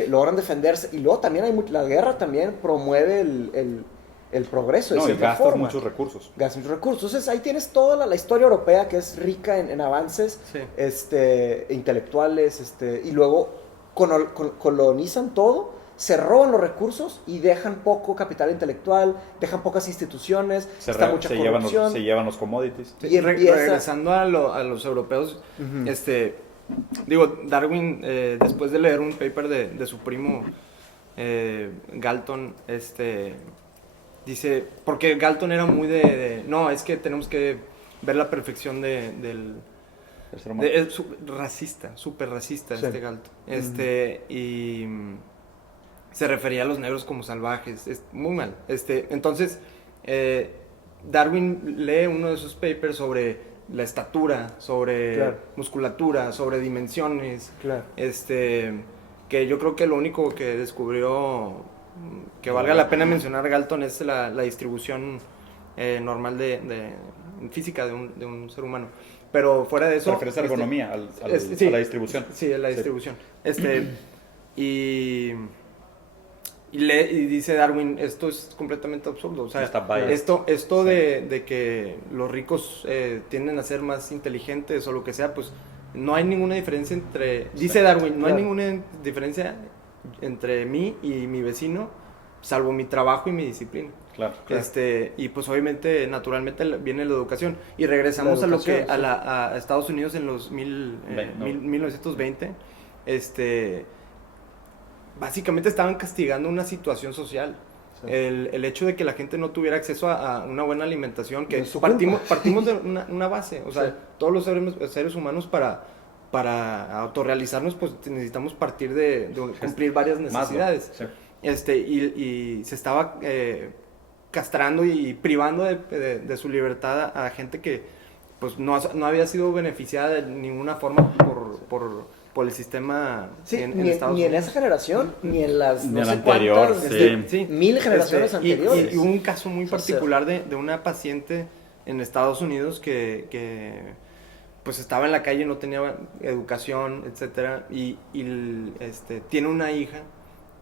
logran defenderse, y luego también la guerra también promueve el progreso. No, y gastan muchos recursos. Entonces ahí tienes toda la historia europea, que es rica en avances intelectuales, y luego colonizan todo, se roban los recursos y dejan poco capital intelectual, dejan pocas instituciones, está mucha corrupción. Se llevan los commodities. Y regresando a los europeos, Darwin, después de leer un paper de su primo Galton, dice, porque Galton era muy no, es que tenemos que ver la perfección del es racista, súper racista, Galton. Y se refería a los negros como salvajes, es muy mal. Entonces, Darwin lee uno de sus papers sobre la estatura, sobre musculatura, sobre dimensiones, que yo creo que lo único que descubrió que valga la pena mencionar Galton es la distribución normal de física de un ser humano. Pero fuera de eso... Se refiere a ergonomía, a la distribución. Sí, a la distribución. Y dice Darwin, esto es completamente absurdo. O sea, esto de que los ricos tienden a ser más inteligentes o lo que sea, pues no hay ninguna diferencia entre... Dice Darwin, no hay ninguna diferencia entre mí y mi vecino, salvo mi trabajo y mi disciplina. Claro. Y pues obviamente, naturalmente viene la educación. Y regresamos a lo que a Estados Unidos en los 1920, básicamente estaban castigando una situación humanos. Sí. El hecho de que la gente no tuviera acceso a una buena alimentación, que partimos de una base, o sea, todos los seres humanos para autorrealizarnos, pues necesitamos partir de cumplir varias necesidades. Sí. Y se estaba castrando y privando de su libertad a gente que pues no había sido beneficiada de ninguna forma por el sistema en Estados Unidos. Ni en esa generación, ni en las no sé anterior, cuántas, 1000 generaciones anteriores. Y un caso muy particular de una paciente en Estados Unidos que pues estaba en la calle, no tenía educación, etcétera, tiene una hija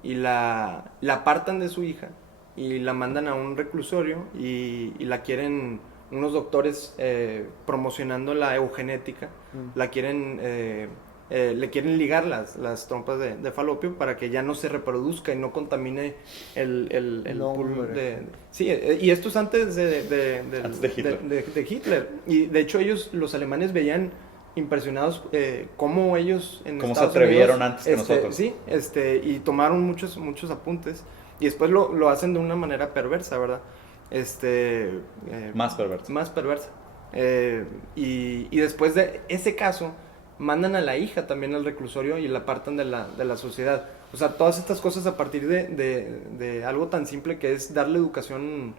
y la apartan de su hija y la mandan a un reclusorio y la quieren unos doctores promocionando la eugenética, la quieren le quieren ligar las trompas de falopio para que ya no se reproduzca y no contamine el pool sí, y esto es antes antes de Hitler. De Hitler. Y de hecho los alemanes veían impresionados cómo ellos en cómo Estados se atrevieron Unidos, antes que nosotros. Sí, y tomaron muchos apuntes y después lo hacen de una manera perversa, ¿verdad? Más perversa. Más perversa. Y después de ese caso mandan a la hija también al reclusorio y la apartan de la sociedad. O sea, todas estas cosas a partir de algo tan simple que es darle educación,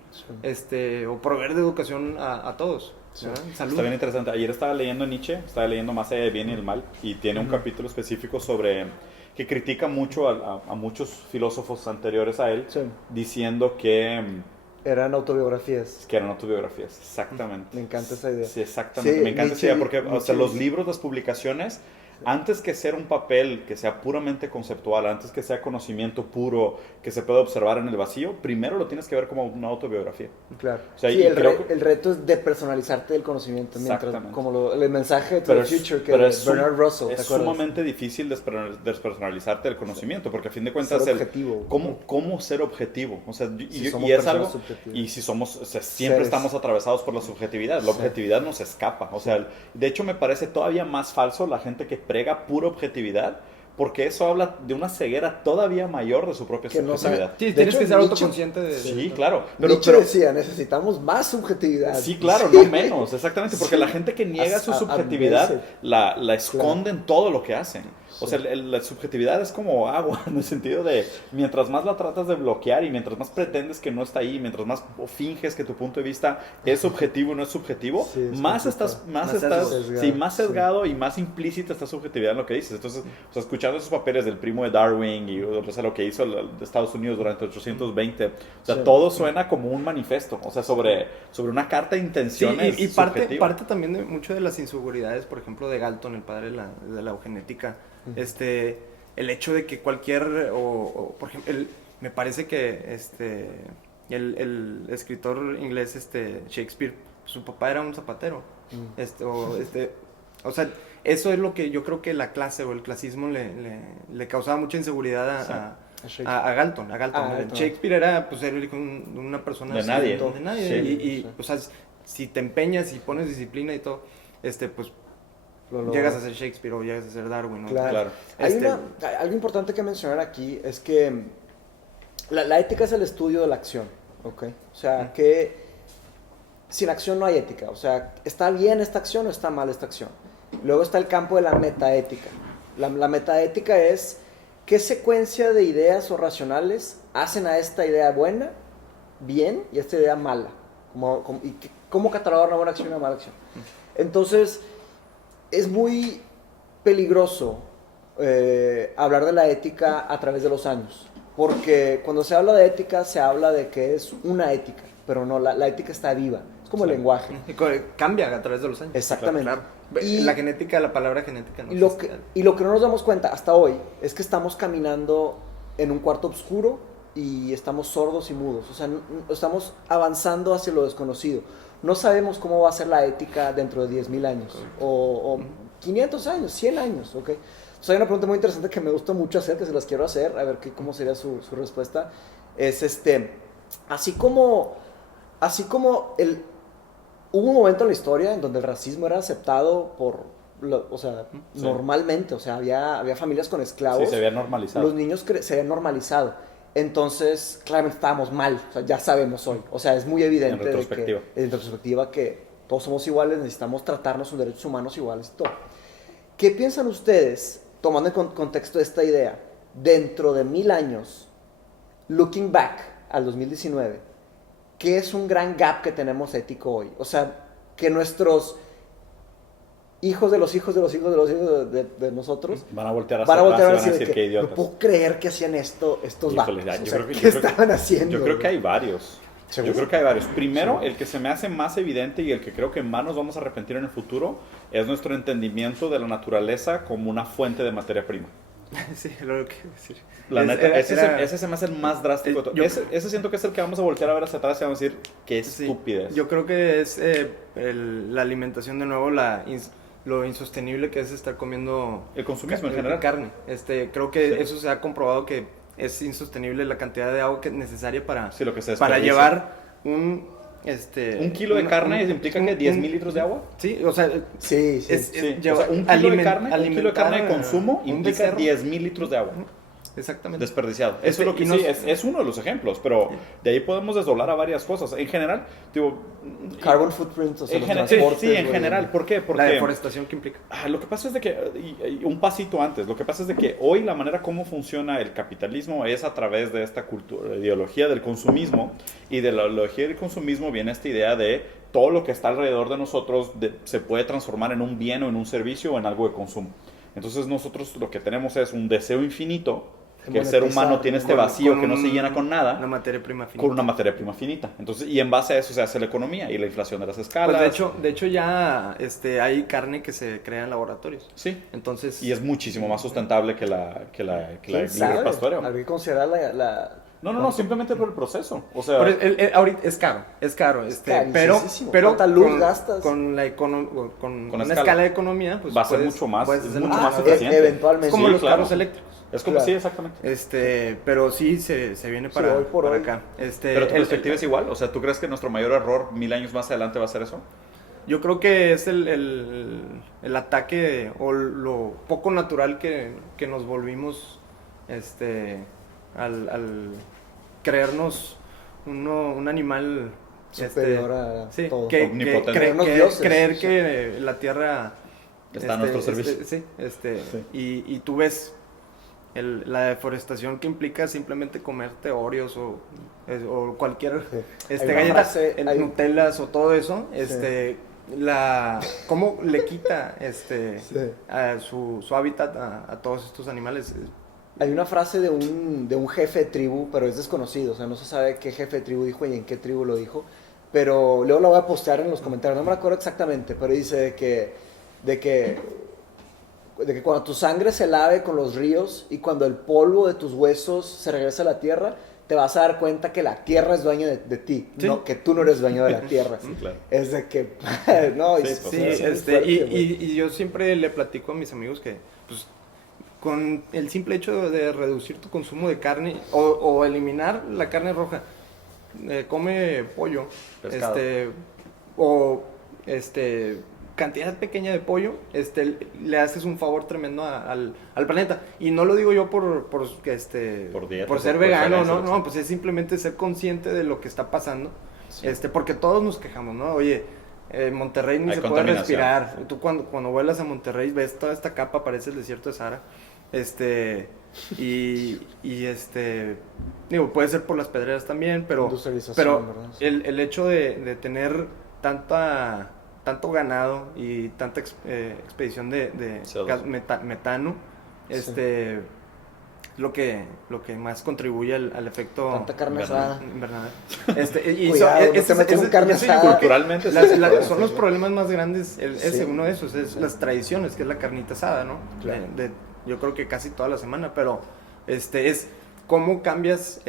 o proveer de educación a todos. Sí. Salud. Está bien interesante. Ayer estaba leyendo Nietzsche, estaba leyendo Más allá del bien y el mal, y tiene un capítulo específico sobre que critica mucho a muchos filósofos anteriores a él, Sí. diciendo que Eran autobiografías. eran autobiografías, exactamente. Me encanta esa idea. Sí, exactamente. Sí, me encanta esa Nietzsche- idea porque o sea, Nietzsche- los libros, las publicaciones, antes que ser un papel que sea puramente conceptual, antes que sea conocimiento puro que se pueda observar en el vacío, primero lo tienes que ver como una autobiografía. Claro. O sea, sí, y creo el reto es depersonalizarte del conocimiento. Mientras, Exactamente. como el mensaje de To Pero the es, Future que pero es Bernard Russell, ¿te es acuerdas? sumamente difícil despersonalizarte del conocimiento, porque a fin de cuentas Ser objetivo. ¿cómo ser objetivo? O sea, Si somos y es personas algo, subjetivas. y si somos, o sea, siempre Seres. estamos atravesados por la subjetividad, la Sí. objetividad nos escapa, o sea, de hecho me parece todavía más falso la gente que prega pura objetividad, porque eso habla de una ceguera todavía mayor de su propia Que no subjetividad. sabe- Sí, De tienes hecho, que ser Nietzsche- autoconsciente de Sí, claro, pero, Nietzsche decía, necesitamos más subjetividad. sí, claro, no menos, exactamente, porque Sí. la gente que niega su A subjetividad veces. la esconde en todo lo que hacen. O sea, la subjetividad es como agua, en el sentido de, mientras más la tratas de bloquear y mientras más pretendes que no está ahí, mientras más finges que tu punto de vista es objetivo y no es subjetivo, Sí, es más complicado. estás, Más estás sesgado. sí, más sesgado y más implícita esta subjetividad en lo que dices. Entonces, o sea, escuchando esos papeles del primo de Darwin y o sea, lo que hizo de Estados Unidos durante 820, o sea, Sí. todo suena como un manifiesto, o sea, sobre una carta de Sí, intenciones y subjetiva. parte también de mucho de las inseguridades, por ejemplo, de Galton, el padre de la eugenética, el hecho de que cualquier, por ejemplo, me parece que el escritor inglés Shakespeare, su papá era un zapatero, o sea, eso es lo que yo creo que la clase o el clasismo le causaba mucha inseguridad a Galton. Galton. Shakespeare era, pues, era el hijo de una persona De así, nadie. de nadie. Sí. Y, o sea, si te empeñas y pones disciplina y todo, pues Lo logro. llegas a ser Shakespeare o llegas a ser Darwin, ¿no? Claro. Claro. Hay algo importante que mencionar aquí es que la ética es el estudio de la acción, ¿ok? O sea, que sin acción no hay ética. O sea, ¿está bien esta acción o está mal esta acción? Luego está el campo de la metaética. La metaética es qué secuencia de ideas o racionales hacen a esta idea buena, bien, y a esta idea mala. ¿Cómo catalogar una buena acción y una mala acción? Entonces, es muy peligroso hablar de la ética a través de los años. Porque cuando se habla de ética, se habla de que es una ética, pero no, la ética está viva. Es como el lenguaje. Cambia a través de los años. Exactamente. Claro. Y- La genética, la palabra genética no Y lo, existe. y lo que no nos damos cuenta hasta hoy es que estamos caminando en un cuarto oscuro y estamos sordos y mudos. O sea, estamos avanzando hacia lo desconocido. No sabemos cómo va a ser la ética dentro de 10,000 años, o 500 años, 100 años, ¿ok? Entonces hay una pregunta muy interesante que me gusta mucho hacer, que se las quiero hacer, a ver cómo sería su respuesta. Es así como hubo un momento en la historia en donde el racismo era aceptado Sí. normalmente, o sea, había familias con esclavos. Sí, se había normalizado. Los niños se habían normalizado. Entonces, claramente estábamos mal, o sea, ya sabemos hoy. O sea, es muy evidente En retrospectiva. en retrospectiva que todos somos iguales, necesitamos tratarnos con derechos humanos iguales y todo. ¿Qué piensan ustedes, tomando en contexto esta idea, dentro de 1000 años, looking back al 2019, qué es un gran gap que tenemos ético hoy? O sea, que nuestros hijos de los hijos de los hijos de los hijos de nosotros Van a voltear van a voltear a decir, decir que, que idiotas. no puedo creer que hacían esto estos Híjole, vatos. yo O sea, creo que- ¿qué yo creo que- estaban haciendo? Yo creo que hay varios. ¿Seguro? Yo creo que hay varios. Primero, el que se me hace más evidente y el que creo que más nos vamos a arrepentir en el futuro es nuestro entendimiento de la naturaleza como una fuente de materia prima. Sí, lo que quiero decir. La neta, ese era- se me hace el más drástico de todo. yo- Ese siento que es el que vamos a voltear a ver hacia atrás y vamos a decir, qué Sí, estupidez. yo creo que es la alimentación de nuevo, lo insostenible que es estar comiendo El consumismo en general. carne. Creo que Sí. eso se ha comprobado que es insostenible la cantidad de agua que es necesaria para, Sí, lo que se para desperdicia. llevar un kilo de carne implica que 10,000 litros de agua. Sí, o sea, Sí, sí. es Sí, llevar- un kilo de carne, un kilo de alimentar carne de a consumo un implica becerro. 10,000 litros de agua. Exactamente. Desperdiciado. Eso es lo que y no- sí, es uno de los ejemplos, pero de ahí podemos desdoblar a varias cosas. En general, digo, Carbon footprint, o sea, en los general, transportes, sí, en güey. general. ¿Por qué? La Porque deforestación que implica. lo que pasa es de que, y un pasito antes, lo que pasa es de que hoy la manera como funciona el capitalismo es a través de esta cultura, ideología del consumismo, y de la ideología del consumismo viene esta idea de todo lo que está alrededor de nosotros se puede transformar en un bien o en un servicio o en algo de consumo. Entonces nosotros lo que tenemos es un deseo infinito, que el ser Monetizar, humano tiene este Con- vacío con que no se un- llena con nada, Una materia prima finita. con una materia prima finita. Entonces, y en base a eso se hace la economía y la inflación de las escalas. Pues de hecho ya hay carne que se crea en laboratorios. Sí. Entonces, Y es muchísimo más sustentable que la ¿Quién sabe? libre pastoreo. Habría que considerar la... No, simplemente por el proceso. O sea, pero ahorita es caro, pero carísimo. ¿Cuánta luz gastas? con la con Con una escala. escala de economía, pues Va a ser puedes- mucho más- puedes es hacer mucho mucho más más. eficiente. Eventualmente. Es como Sí, los claro. carros eléctricos. es como, claro. sí, exactamente. Pero sí se viene para, hoy por para hoy. acá. Pero tu perspectiva es igual. O sea, ¿tú crees que nuestro mayor error 1000 años más adelante va a ser eso? Yo creo que es el ataque o lo poco natural que nos volvimos al creernos un animal Superior a sí, todo. Omnipotente. Creernos dioses. creer que la tierra Está a nuestro servicio. sí, Sí. y tú ves la deforestación que implica simplemente comerte Oreos o cualquier Sí. Hay una galleta, frase, hay- Nutellas o todo eso, cómo le quita a su hábitat a todos estos animales. Hay una frase de un jefe de tribu, pero es desconocido, o sea, no se sabe qué jefe de tribu dijo y en qué tribu lo dijo, pero luego la voy a postear en los comentarios, no me acuerdo exactamente, pero dice de que cuando tu sangre se lave con los ríos y cuando el polvo de tus huesos se regresa a la tierra, te vas a dar cuenta que la tierra es dueña de ti, Sí. no, que tú no eres dueño de la tierra. Sí, claro. Es de que, no, Sí, y- pues, Sí, sí, es muy fuerte, güey. y yo siempre le platico a mis amigos que, pues, con el simple hecho de reducir tu consumo de carne o eliminar la carne roja, come pollo, Pescado. o cantidad pequeña de pollo, le haces un favor tremendo al planeta. Y no lo digo yo por dieta, por ser por vegano, preferencia, no, pues es simplemente ser consciente de lo que está pasando. Sí. Porque todos nos quejamos, ¿no? Oye, Monterrey ni Hay se puede contaminación. respirar. Tú cuando vuelas a Monterrey ves toda esta capa, parece el desierto de Sahara. Digo, puede ser por las pedreras también, pero Industrialización, ¿verdad? el hecho de tener tanto ganado y tanta expedición de CO2. metano, Sí. lo que más contribuye al efecto Tanta carne invernal. asada. invernadero. Cuidado, no te metas con carne yo creo asada. que Culturalmente sí, son los problemas más grandes, ese Sí. uno de esos, es las tradiciones, que es la carnita asada, ¿no? Claro. Yo creo que casi toda la semana, pero es cómo cambias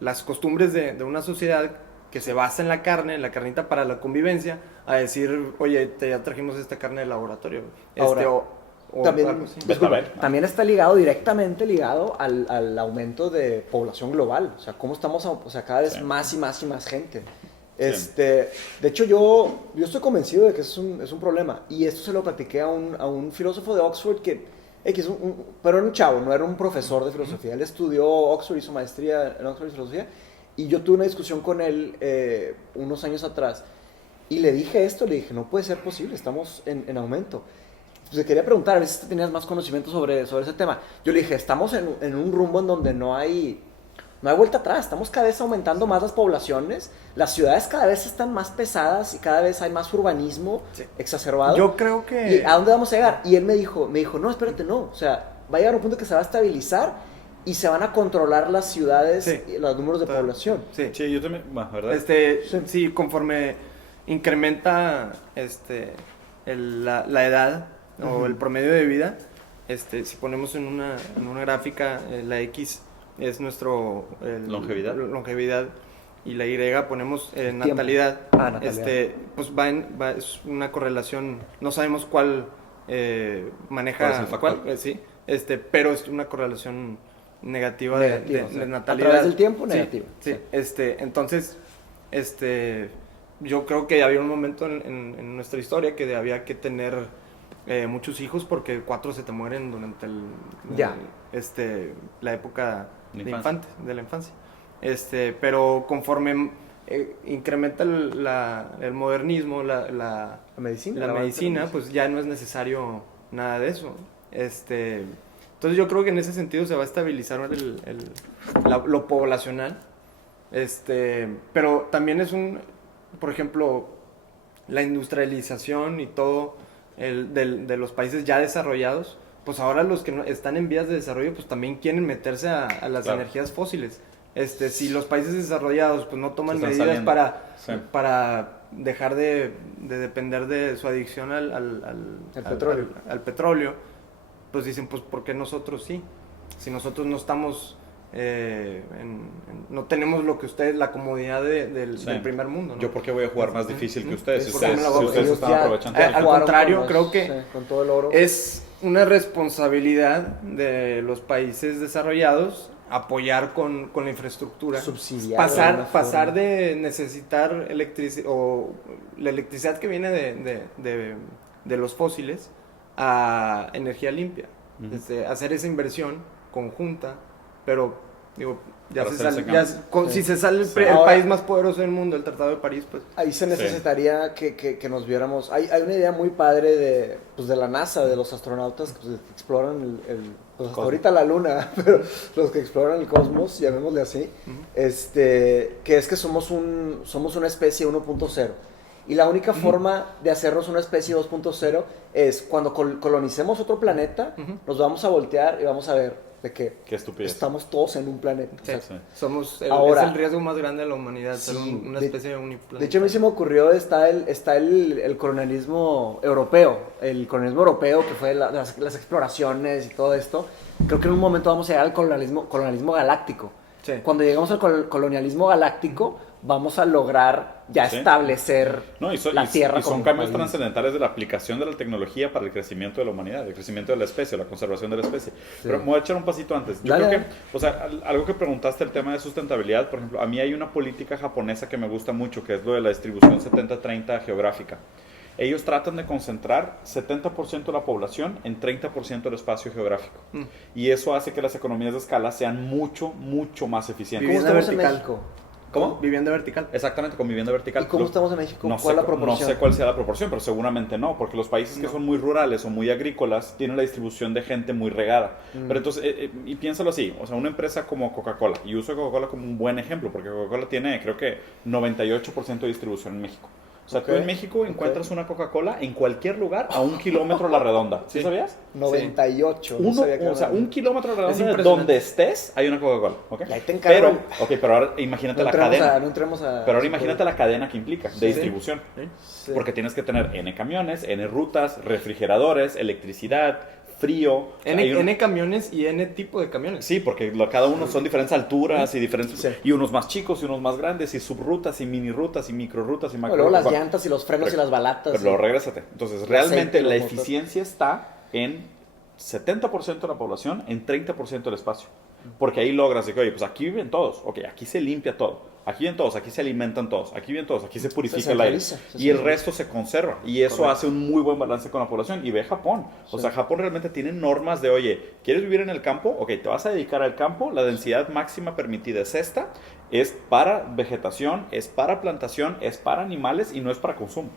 las costumbres de una sociedad que se basa en la carne, en la carnita para la convivencia, a decir, oye, ya trajimos esta carne de laboratorio. Ahora, o también, algo así. Betabel. también está directamente ligado al aumento de población global. O sea, cómo estamos, o sea, cada vez Sí. más y más y más gente. Sí. De hecho, yo estoy convencido de que es un problema. Y esto se lo platiqué a un filósofo de Oxford pero era un chavo, no era un profesor de filosofía. Él estudió Oxford, hizo maestría en Oxford de filosofía. Y yo tuve una discusión con él unos años atrás. Y le dije esto, le dije, no puede ser posible, estamos en aumento. Entonces quería preguntar, a ver si tenías más conocimiento sobre ese tema. Yo le dije, estamos en un rumbo en donde no hay vuelta atrás, estamos cada vez aumentando más las poblaciones, las ciudades cada vez están más pesadas y cada vez hay más urbanismo Sí. exacerbado. Yo creo que... ¿Y a dónde vamos a llegar? Y él me dijo, no, espérate, no, o sea, va a llegar un punto que se va a estabilizar y se van a controlar las ciudades Sí. y los números de población. Sí. Sí, yo también, bueno, ¿verdad? Sí, conforme incrementa la edad o el promedio de vida, si ponemos en una gráfica, la X es nuestro longevidad y la Y ponemos natalidad. Natalidad. Pues es una correlación, no sabemos cuál maneja ¿Cuál es el factor? sí, pero es una correlación negativa, Negativa, o sea, de natalidad. a través del tiempo, Sí, negativa. sí. Entonces, yo creo que había un momento en nuestra historia que había que tener muchos hijos porque 4 se te mueren durante la época de la infancia. Pero conforme incrementa el modernismo, la medicina, pues ya no es necesario nada de eso. Entonces yo creo que en ese sentido se va a estabilizar lo poblacional. Pero también por ejemplo, la industrialización y todo de los países ya desarrollados, pues ahora los que están en vías de desarrollo, pues también quieren meterse a las energías fósiles. Si los países desarrollados pues no toman medidas para dejar de depender de su adicción al petróleo, pues dicen, pues ¿por qué nosotros sí? Si nosotros no estamos no tenemos lo que ustedes, la comodidad del primer mundo, ¿no? Yo por qué voy a jugar más difícil que ustedes, si ¿Por qué ustedes están aprovechando. Al contrario, creo que con todo el oro. es una responsabilidad de los países desarrollados apoyar con la infraestructura, subsidiar, pasar de necesitar la electricidad que viene de los fósiles a energía limpia. Hacer esa inversión conjunta, pero digo, si se sale el país más poderoso del mundo, el Tratado de París, pues ahí se necesitaría que nos viéramos. Hay una idea muy padre de la NASA, de los astronautas que exploran pues hasta ahorita la Luna, pero los que exploran el cosmos, llamémosle así, que es que somos una especie 1.0. Y la única forma de hacernos una especie 2.0 es cuando colonicemos otro planeta, nos vamos a voltear y vamos a ver de que estamos todos en un planeta. Sí, o sea, somos ahora, es el riesgo más grande de la humanidad, ser una especie de uniplaneta. De hecho, a mí se me ocurrió, está el colonialismo europeo, que fue las exploraciones y todo esto. Creo que en un momento vamos a llegar al colonialismo galáctico. Sí. Cuando lleguemos al colonialismo galáctico, vamos a lograr establecer la Tierra como son cambios trascendentales de la aplicación de la tecnología para el crecimiento de la humanidad, el crecimiento de la especie, la conservación de la especie. Pero me voy a echar un pasito antes. Yo creo que, o sea, algo que preguntaste, el tema de sustentabilidad, por ejemplo, a mí hay una política japonesa que me gusta mucho, que es lo de la distribución 70-30 geográfica. Ellos tratan de concentrar 70% de la población en 30% del espacio geográfico. Y eso hace que las economías de escala sean mucho, mucho más eficientes. ¿Cómo estamos en México? ¿Cómo? Vivienda vertical. Exactamente, con vivienda vertical. ¿Y cómo estamos en México? No ¿Cuál es la No proporción? sé cuál sea la proporción, pero seguramente no, porque los países que son muy rurales o muy agrícolas tienen la distribución de gente muy regada. Pero entonces, y piénsalo así, o sea, una empresa como Coca-Cola, y uso Coca-Cola como un buen ejemplo, porque Coca-Cola tiene, creo que, 98% de distribución en México. O sea, tú en México encuentras una Coca-Cola en cualquier lugar a 1 kilómetro a la redonda. ¿Sí sabías? 98. O sea, 1 kilómetro a la redonda, donde estés, hay una Coca-Cola. ¿Okay? Y ahí te encargo. Pero ahora imagínate la cadena. Pero ahora sí, imagínate la cadena que implica de distribución. Sí. Porque tienes que tener N camiones, N rutas, refrigeradores, electricidad, frío. N camiones y N tipo de camiones. Sí, porque cada uno son diferentes alturas y diferentes y unos más chicos y unos más grandes y subrutas y mini rutas y micro rutas y macro rutas. Luego las llantas y los frenos y las balatas. Pero luego regrésate. Entonces, realmente la eficiencia está en 70% de la población, en 30% del espacio. Porque ahí logras de que, oye, pues aquí viven todos. Ok, aquí se limpia todo. Aquí viven todos, aquí se alimentan todos, aquí viven todos, aquí se purifica el aire. Y el resto se conserva. Y eso hace un muy buen balance con la población. Y ve Japón. O sea, Japón realmente tiene normas de, oye, ¿quieres vivir en el campo? Ok, te vas a dedicar al campo. La densidad máxima permitida es esta. Es para vegetación, es para plantación, es para animales y no es para consumo.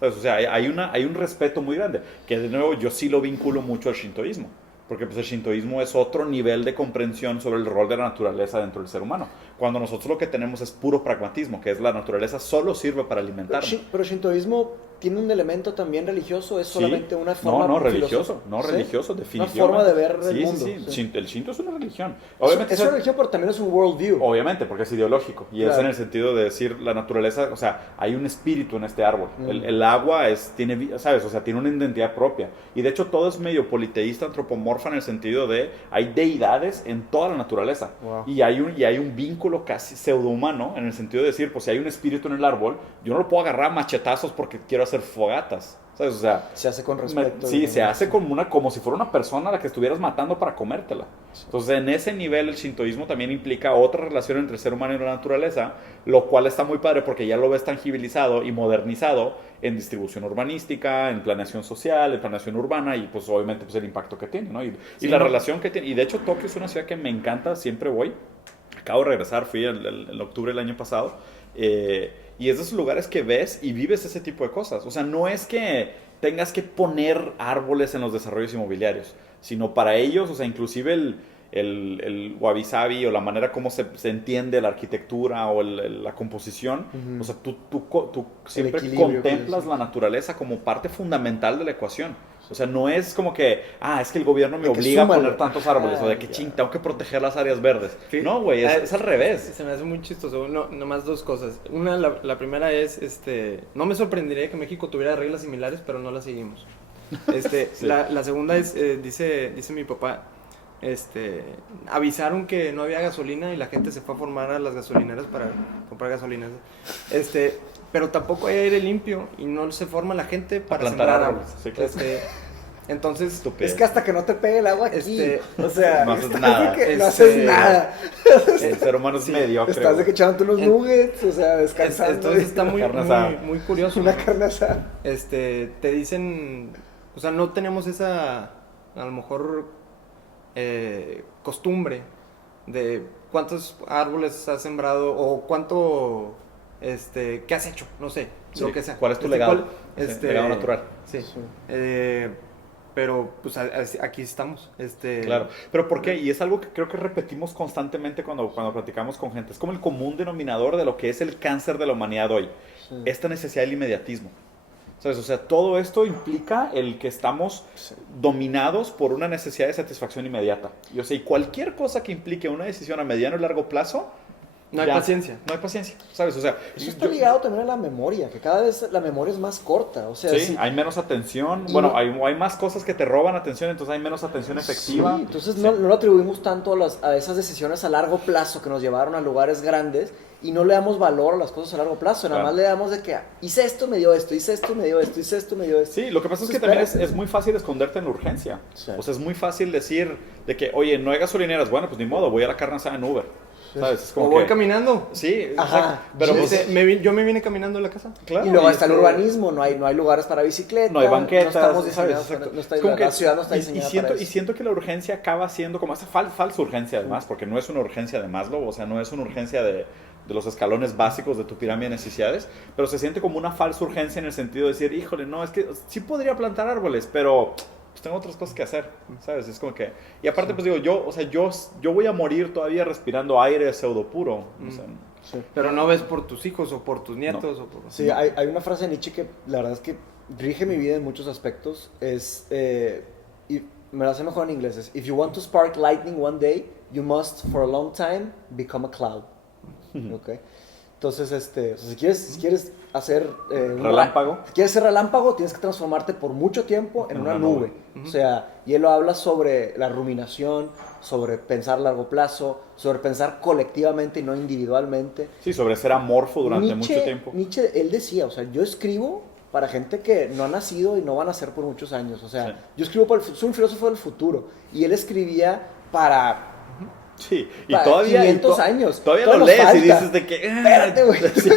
O sea, hay un respeto muy grande. Que de nuevo yo sí lo vinculo mucho al shintoísmo. Porque pues, el shintoísmo es otro nivel de comprensión sobre el rol de la naturaleza dentro del ser humano. Cuando nosotros lo que tenemos es puro pragmatismo, que es la naturaleza solo sirve para alimentarnos. Pero el shintoísmo tiene un elemento también religioso? ¿Es Sí. solamente una forma No, religioso, filosófica? no, ¿Sí? religioso, Una definitivamente. forma de ver el Sí, mundo. sí, sí. Sí. El Shinto es una religión. Obviamente Obviamente, es una religión, pero también es un worldview. obviamente, porque es ideológico. Y es Claro. en el sentido de decir la naturaleza, o sea, hay un espíritu en este árbol. Mm. El agua tiene, ¿sabes? O sea, tiene una identidad propia. Y de hecho todo es medio politeísta, antropomorfa en el sentido de hay deidades en toda la naturaleza. Wow. Y hay un vínculo casi pseudohumano en el sentido de decir, pues si hay un espíritu en el árbol, yo no lo puedo agarrar a machetazos porque quiero hacer fogatas. ¿Sabes? O sea, Se hace con respeto. sí, se hace como si fuera una persona a la que estuvieras matando para comértela. Entonces, en ese nivel, el shintoísmo también implica otra relación entre el ser humano y la naturaleza, lo cual está muy padre porque ya lo ves tangibilizado y modernizado en distribución urbanística, en planeación social, en planeación urbana y, pues, obviamente, pues, el impacto que tiene, ¿no? Y Sí, la ¿no? relación que tiene. Y de hecho, Tokio es una ciudad que me encanta, siempre voy. Acabo de regresar, fui en octubre del año pasado. Y es de esos lugares que ves y vives ese tipo de cosas. O sea, no es que tengas que poner árboles en los desarrollos inmobiliarios, sino para ellos, o sea, inclusive el wabi-sabi o la manera como se entiende la arquitectura o la composición, Ujú. o sea, tú siempre equilibrio, contemplas sí. la naturaleza como parte fundamental de la ecuación. O sea, no es como que, es que el gobierno me De que obliga a súmale. poner tantos árboles, o de que Ya. ching, tengo que proteger las áreas verdes. Sí. No, güey, es al revés. Se me hace muy chistoso. No, nomás dos cosas. Una, la primera es, no me sorprendería que México tuviera reglas similares, pero no las seguimos. Sí. La segunda es, dice mi papá, avisaron que no había gasolina y la gente se fue a formar a las gasolineras para comprar gasolinas. Pero tampoco hay aire limpio y no se forma la gente para plantar sembrar árboles, sí, claro. Entonces, Estúpido. Es que hasta que no te pegue el agua aquí, o sea, No haces estás nada. de que no Este, haces nada. El ser humano es Sí, mediocre. Estás de que echándote unos En- nuggets, o sea, descansando. entonces está muy, Carne asada. muy curioso. Una ¿no? carne asada. Te dicen, o sea, no tenemos esa, a lo mejor, costumbre de cuántos árboles has sembrado o cuánto, qué has hecho, no sé, Sí. lo que sea. ¿Cuál es tu legado? cuál- Sí, legado natural. Sí. Sí. Pero, pues, aquí estamos. Claro, pero ¿por qué? Y es algo que creo que repetimos constantemente cuando platicamos con gente. Es como el común denominador de lo que es el cáncer de la humanidad hoy. Sí. Esta necesidad del inmediatismo. ¿Sabes? O sea, todo esto implica el que estamos dominados por una necesidad de satisfacción inmediata. Y, o sea, y cualquier cosa que implique una decisión a mediano y largo plazo, No hay ya, paciencia. No hay paciencia, ¿sabes? O sea, Eso está ligado también a la memoria, que cada vez la memoria es más corta. O sea, sí, si- hay menos atención. Y Bueno, no- hay más cosas que te roban atención, entonces hay menos atención efectiva. Sí, entonces Sí. no lo atribuimos tanto a esas decisiones a largo plazo que nos llevaron a lugares grandes y no le damos valor a las cosas a largo plazo. Nada Claro. más le damos de que hice esto, me dio esto, hice esto, me dio esto, hice esto, me dio esto. Sí, lo que pasa es que Entonces, también espérate. es muy fácil esconderte en la urgencia. Sí. O sea, es muy fácil decir de que, oye, no hay gasolineras. Bueno, pues ni modo, voy a la carne asada en Uber. ¿Sabes? Es O como voy que... caminando. Sí, Ajá. exacto. Pero Sí, pues, Yo me vine caminando a la casa. claro. Y luego y está el urbanismo, no hay lugares para bicicleta, No hay banquetas, no estamos ¿sabes? diseñados, Exacto. no está, Es como la que- ciudad no está y diseñada siento, para y eso. siento que la urgencia acaba siendo como esa falsa urgencia además, porque no es una urgencia de Maslow, o sea, no es una urgencia de los escalones básicos de tu pirámide de necesidades, pero se siente como una falsa urgencia en el sentido de decir, híjole, no, es que sí podría plantar árboles, pero pues tengo otras cosas que hacer, ¿sabes? Es como que... Y aparte, pues digo, yo voy a morir todavía respirando aire pseudo puro, o sea, Sí. Pero no ves por tus hijos o por tus nietos. O por... Sí, hay una frase de Nietzsche que la verdad es que rige mi vida en muchos aspectos. Y me la sé mejor en inglés. Es, if you want to spark lightning one day, you must, for a long time, become a cloud. ¿Ok? Entonces, o sea, si quieres hacer... Relámpago. Si quieres ser relámpago, tienes que transformarte por mucho tiempo en una nube. O sea, y él lo habla sobre la ruminación, sobre pensar a largo plazo, sobre pensar colectivamente y no individualmente. sí, sobre ser amorfo durante mucho tiempo. Nietzsche, él decía, o sea, yo escribo para gente que no ha nacido y no van a nacer por muchos años. O sea, Sí. yo escribo para soy un filósofo del futuro. Y él escribía para Sí, y para todavía... 500 años. Todavía Todavía lo nos lees y falta. dices de que... Espérate, güey. Sí.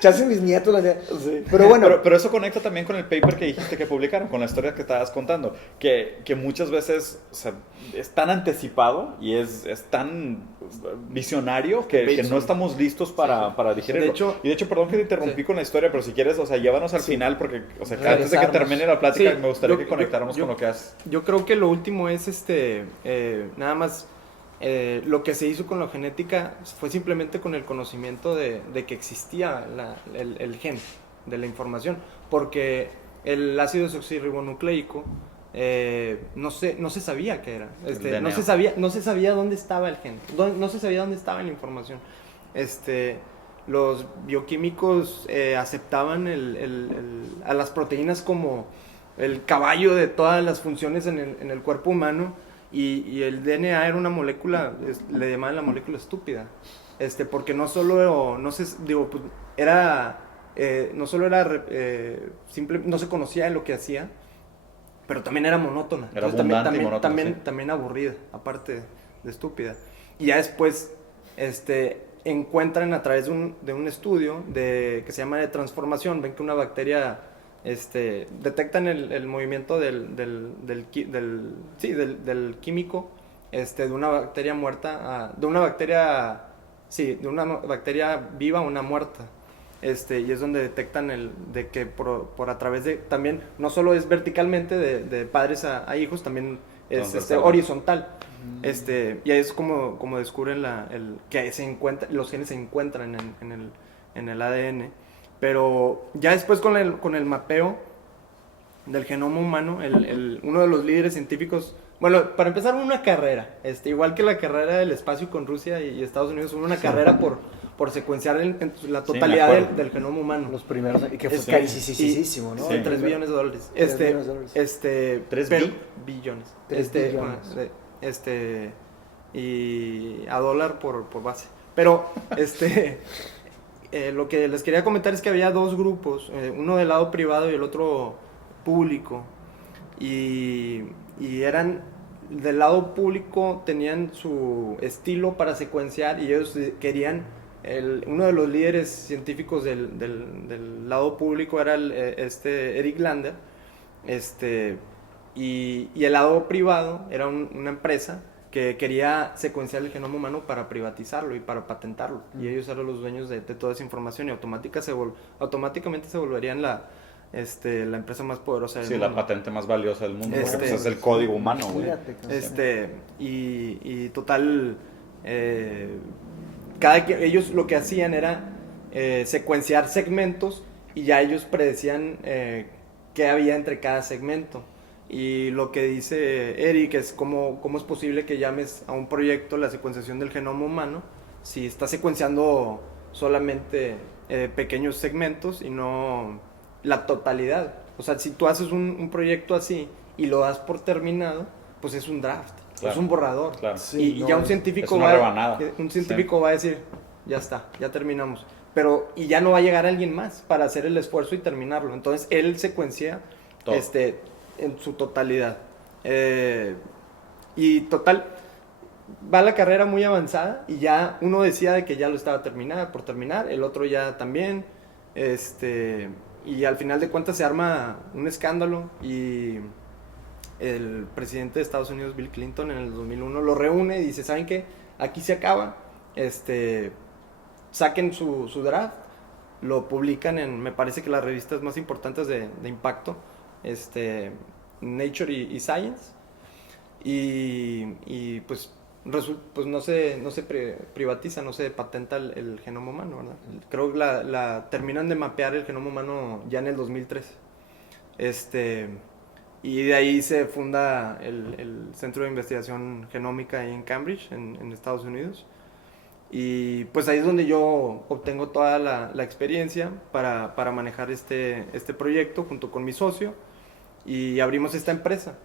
Chance mis nietos. Sí. Pero bueno. Pero eso conecta también con el paper que dijiste que publicaron, con la historia que estabas contando, que muchas veces, o sea, es tan anticipado y es tan visionario que no estamos listos para digerirlo. De hecho, perdón que te interrumpí con la historia, pero si quieres, o sea, llévanos al final, porque, o sea, que antes de que Regresarnos. termine la plática, Sí, me gustaría yo- que conectáramos yo- con lo que has... Yo creo que lo último es nada más lo que se hizo con la genética fue simplemente con el conocimiento de que existía el gen, de la información, porque el ácido desoxirribonucleico no se sabía qué era, no se sabía dónde estaba el gen, no se sabía dónde estaba la información. Los bioquímicos aceptaban a las proteínas como el caballo de todas las funciones en el cuerpo humano, y el DNA era una molécula, le llamaban la molécula estúpida, porque no solo no se conocía lo que hacía, pero también era monótona. Era abundante y monótona, también aburrida, aparte de estúpida. Y ya después encuentran a través de un estudio que se llama de transformación, ven que una bacteria, detectan el movimiento del químico de una bacteria muerta de una bacteria viva a una muerta. Y es donde detectan de que por a través de, también no solo es verticalmente de padres a hijos, también es horizontal. Y ahí es como descubren que los genes se encuentran en el ADN. Pero ya después con el mapeo del genoma humano, uno de los líderes científicos, bueno, para empezar, una carrera, igual que la carrera del espacio con Rusia y Estados Unidos, hubo una carrera por secuenciar la totalidad del genoma humano. Los primeros, y que fue carísimo, ¿no? Sí, $3 billones. $3 billones. 3 billones. Y a dólar por base. Pero, lo que les quería comentar es que había dos grupos, uno del lado privado y el otro público. Y eran del lado público, tenían su estilo para secuenciar, y ellos querían, uno de los líderes científicos del lado público era Eric Lander, y el lado privado era una empresa que quería secuenciar el genoma humano para privatizarlo y para patentarlo, y ellos eran los dueños de toda esa información, y automáticamente se volverían la empresa más poderosa del mundo. Sí, la patente más valiosa del mundo, porque pues, es el código humano, güey. Y total, ellos lo que hacían era secuenciar segmentos, y ya ellos predecían qué había entre cada segmento. Y lo que dice Eric es cómo es posible que llames a un proyecto la secuenciación del genoma humano si está secuenciando solamente pequeños segmentos y no la totalidad. O sea, si tú haces un proyecto así y lo das por terminado, pues es un draft, claro, es un borrador. Claro. Sí, y ya un científico va a decir, ya está, ya terminamos. Y ya no va a llegar alguien más para hacer el esfuerzo y terminarlo. Entonces él secuencia todo, en su totalidad. Y total, va la carrera muy avanzada, y ya uno decía de que ya lo estaba por terminar, el otro ya también, y al final de cuentas se arma un escándalo, y el presidente de Estados Unidos, Bill Clinton, en el 2001 lo reúne y dice, ¿saben qué? Aquí se acaba, saquen su draft, lo publican me parece que las revistas más importantes de impacto, Nature y Science, y pues no se privatiza, no se patenta el genoma humano, ¿verdad? Creo que terminan de mapear el genoma humano ya en el 2003, y de ahí se funda el Centro de Investigación Genómica ahí en Cambridge, en Estados Unidos. Y pues ahí es donde yo obtengo toda la experiencia para manejar este proyecto junto con mi socio, y abrimos esta empresa,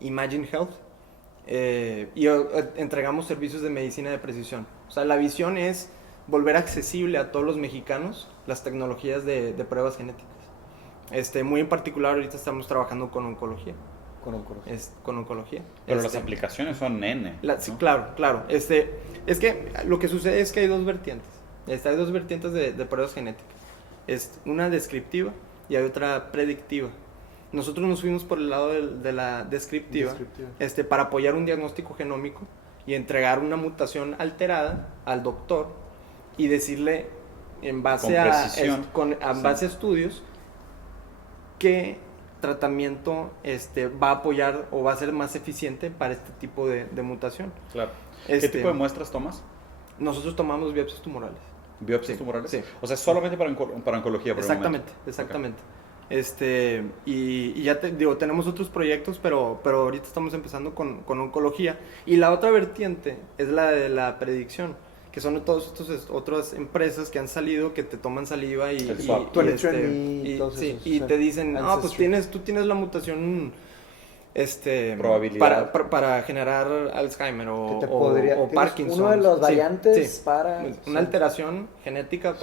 Imagine Health, y entregamos servicios de medicina de precisión. O sea, la visión es volver accesible a todos los mexicanos las tecnologías de pruebas genéticas. Muy en particular ahorita estamos trabajando con oncología. Con oncología. Pero las aplicaciones son N. Sí, claro. Es que lo que sucede es que hay dos vertientes. Hay dos vertientes de pruebas genéticas. Una descriptiva y hay otra predictiva. Nosotros nos fuimos por el lado de la descriptiva. Para apoyar un diagnóstico genómico y entregar una mutación alterada al doctor y decirle en base base a estudios qué tratamiento va a apoyar o va a ser más eficiente para este tipo de mutación. Claro. ¿Qué tipo de muestras tomas? Nosotros tomamos biopsias tumorales. ¿Biopsias Sí, tumorales? sí. O sea, solamente para oncología por el momento. Exactamente. Y ya te digo, tenemos otros proyectos, pero ahorita estamos empezando con oncología. Y la otra vertiente es la de la predicción, que son todas estas otras empresas que han salido, que te toman saliva El swab. y te dicen, pues tú tienes la mutación probabilidad para generar Alzheimer o Parkinson. Uno de los Sí, variantes sí. para... Una alteración genética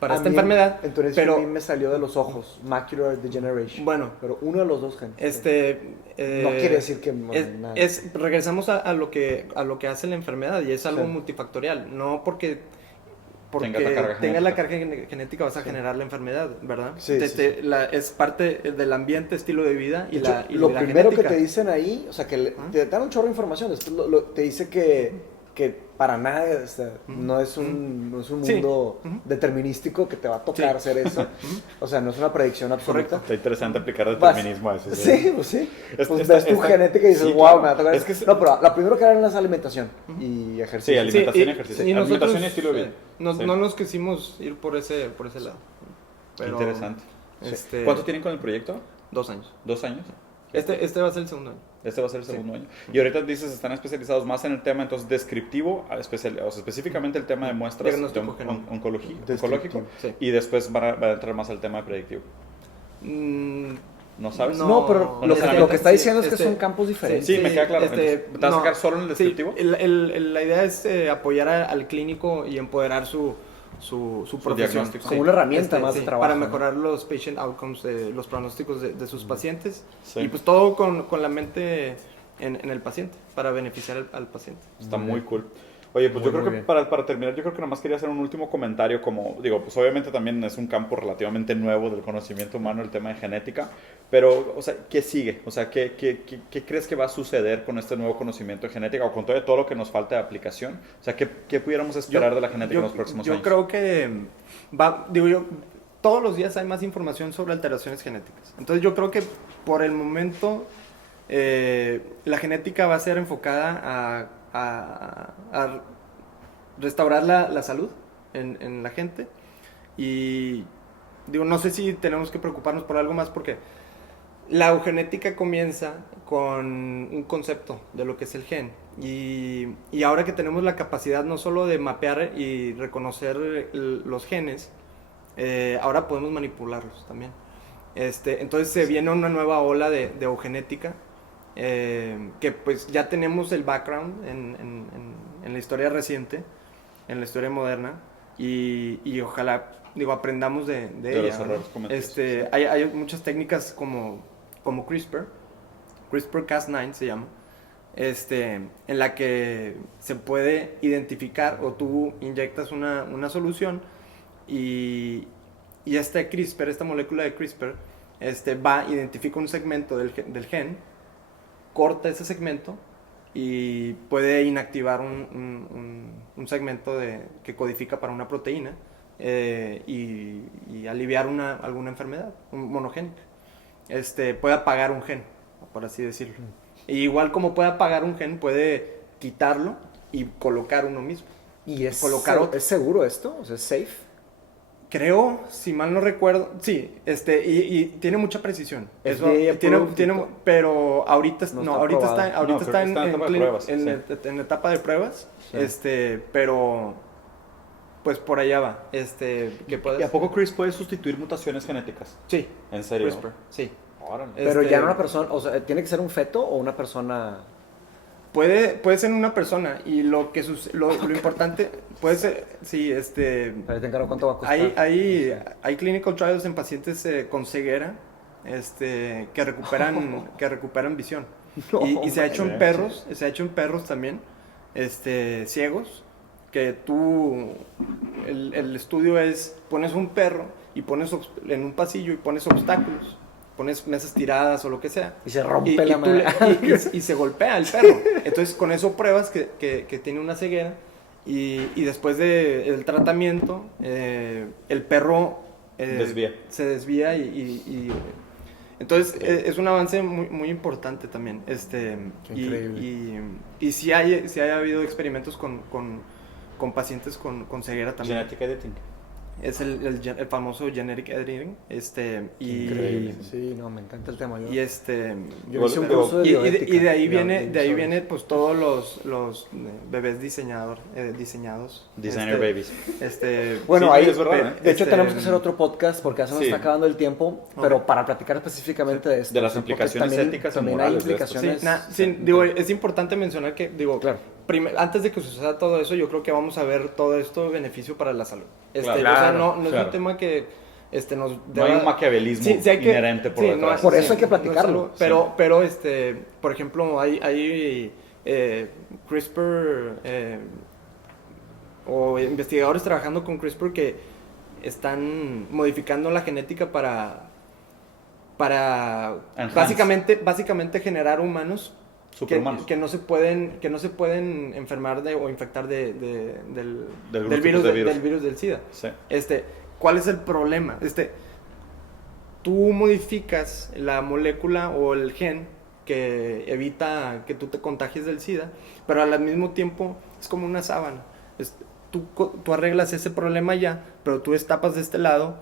para A esta mí, enfermedad. Entonces pero a mí me salió de los ojos, macular degeneration. Bueno, pero uno de los dos genes. no quiere decir que regresamos a lo que hace la enfermedad, y es algo Sí. multifactorial, no porque tenga la carga genética vas a generar la enfermedad, ¿verdad? Sí, es parte del ambiente, estilo de vida y de hecho, la lo la primero genética. que te dicen ahí, o sea, que te dan un chorro de información, después te dice que para nada, o sea, no es un mundo determinístico que te va a tocar hacer eso. O sea, no es una predicción absoluta. Está interesante aplicar determinismo a eso. Sí, pues sí. Pues Esta- ves tu esta- genética y dices, sí, wow, claro. me va a tocar. Es que No, pero lo primero que harán es alimentación y Sí, ejercicio. alimentación y ejercicio. Y nosotros, Alimentación y estilo de vida. Sí. no nos quisimos ir por ese lado. Qué Pero, interesante. este, ¿Cuánto tienen con el proyecto? 2 años. 2 años. Este va a ser el segundo año. Este va a ser el segundo año. Y ahorita dices, están especializados más en el tema, entonces, descriptivo, o sea, específicamente el tema de muestras de Diagnóstico genómico. oncológico, Sí. y después van a entrar más al tema de predictivo. ¿No sabes? No, pero no lo necesariamente. que está diciendo es que son campos diferentes. Sí, me queda claro. Entonces, ¿te vas a sacar solo en el sí, descriptivo? la idea es apoyar al clínico y empoderar su profesión. diagnóstico. Como una herramienta más de trabajo, para ¿no? mejorar los patient outcomes, los pronósticos de sus pacientes. Sí. Y pues todo con la mente en el paciente, para beneficiar al paciente. Está muy cool. Oye, pues yo creo que bien. para terminar, yo creo que nomás quería hacer un último comentario, como digo, pues obviamente también es un campo relativamente nuevo del conocimiento humano, el tema de genética, pero, o sea, ¿qué sigue? O sea, ¿qué crees que va a suceder con este nuevo conocimiento de genética o con todo lo que nos falta de aplicación? O sea, ¿qué pudiéramos esperar de la genética en los próximos años? Yo creo que todos los días hay más información sobre alteraciones genéticas. Entonces yo creo que por el momento la genética va a ser enfocada a restaurar la salud en la gente. Y no sé si tenemos que preocuparnos por algo más, porque la eugenética comienza con un concepto de lo que es el gen. Y ahora que tenemos la capacidad no solo de mapear y reconocer los genes, ahora podemos manipularlos también. Entonces se viene una nueva ola de eugenética, que pues ya tenemos el background en la historia reciente, en la historia moderna, y ojalá aprendamos de ella, los errores cometidos. Hay muchas técnicas como CRISPR-Cas9 se llama, en la que se puede identificar, o tú inyectas una solución y CRISPR, esta molécula de CRISPR, identifica un segmento del gen, corta ese segmento y puede inactivar un segmento que codifica para una proteína, y aliviar alguna enfermedad monogénica. Puede apagar un gen, por así decirlo. Y igual como puede apagar un gen, puede quitarlo y colocar uno mismo. ¿Y es Colocar ¿es seguro esto? O sea, ¿es safe? Creo, si mal no recuerdo, sí, y tiene mucha precisión. Eso FDA tiene, approved. pero ahorita está en en etapa de pruebas, sí. en etapa de pruebas, Sí. Pero pues por allá va, que puedes. ¿Y a poco CRISPR puede sustituir mutaciones genéticas? Sí. ¿En serio? CRISPR, sí. Órale. Pero ya en una persona, o sea, ¿tiene que ser un feto o una persona? Puede ser una persona, y lo importante puede ser, sí, Ahí te encargo cuánto va a costar. hay clinical trials en pacientes con ceguera, que recuperan visión. No, y se ha hecho en perros también, ciegos, que el estudio es, pones un perro y pones en un pasillo y pones obstáculos, pones mesas tiradas o lo que sea, Y se rompe la madre. y se golpea el perro. Entonces con eso pruebas que tiene una ceguera, y después del tratamiento el perro se desvía, y entonces es un avance muy, muy importante también. Qué increíble. Y sí ha habido experimentos con con pacientes con ceguera también. Genetic editing. Es el famoso genetic editing. Y, Increíble. Sí, no, me encanta el tema. y Yo hice un curso de y bioética. de ahí viene pues todos los bebés diseñados. Designer babies. Bueno, Sí, ahí, es verdad, de hecho, tenemos que hacer otro podcast porque ya se nos Sí. está acabando el tiempo, pero para platicar específicamente de esto. De las sí, porque implicaciones también, éticas y también morales hay de esto. implicaciones. Digo, es importante mencionar que, Claro. antes de que suceda todo eso, yo creo que vamos a ver todo esto beneficio para la salud. Claro. O sea, Claro, no es claro. un tema que nos No hay un maquiavelismo hay que- inherente por sí, detrás. Por eso hay que no es platicarlo. algo- pero por ejemplo, hay CRISPR o investigadores trabajando con CRISPR que están modificando la genética para Enhance. básicamente generar humanos Superhumanos. que no se pueden enfermar o infectar del Del virus, de virus. del virus del SIDA. Sí. ¿Cuál es el problema? Tú modificas la molécula o el gen que evita que tú te contagies del SIDA, pero al mismo tiempo es como una sábana. Tú arreglas ese problema ya, pero tú destapas de este lado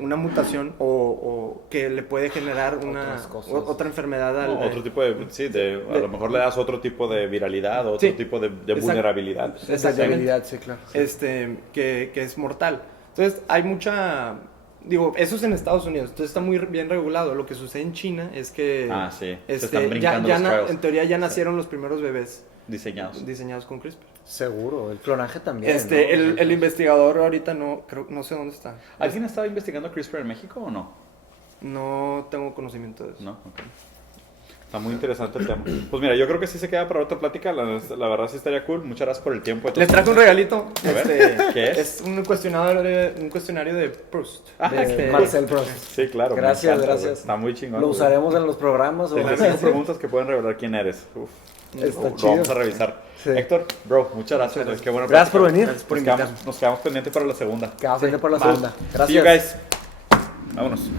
una mutación o que le puede generar Otras cosas. otra enfermedad al... No, otro tipo de, a lo mejor le das otro tipo de viralidad, otro Sí. tipo de Exacto. vulnerabilidad. Exactamente. Debilidad, sí, claro. que es mortal. Entonces, hay mucha... Digo, eso es en Estados Unidos, entonces está muy bien regulado. Lo que sucede en China es que... Ah, sí. Se están brincando los trials. en teoría ya nacieron los primeros bebés Diseñados. diseñados con CRISPR. Seguro, el clonaje también. ¿no? El investigador ahorita no sé dónde está. ¿Alguien estaba investigando CRISPR en México o no? No tengo conocimiento de eso. No, ok. Está muy interesante el tema. Pues mira, yo creo que sí se queda para otra plática. La verdad sí estaría cool. Muchas gracias por el tiempo. Les traje un regalito. A ver, ¿qué es? Es un cuestionario de Proust. Ah, De qué Marcel cool. Proust. Sí, claro. me Gracias, encanta, gracias. güey. Está muy chingón. ¿Lo güey. usaremos en los programas? Tengo 5 preguntas que pueden revelar quién eres. Uf. Está Lo chido. vamos a revisar. Sí. Héctor, bro, muchas gracias. güey. Qué buena Gracias por plática. venir. Gracias por Nos invitarme. nos quedamos pendientes para la segunda. Quedamos pendientes por la Va. segunda. See you Gracias. guys. Vámonos.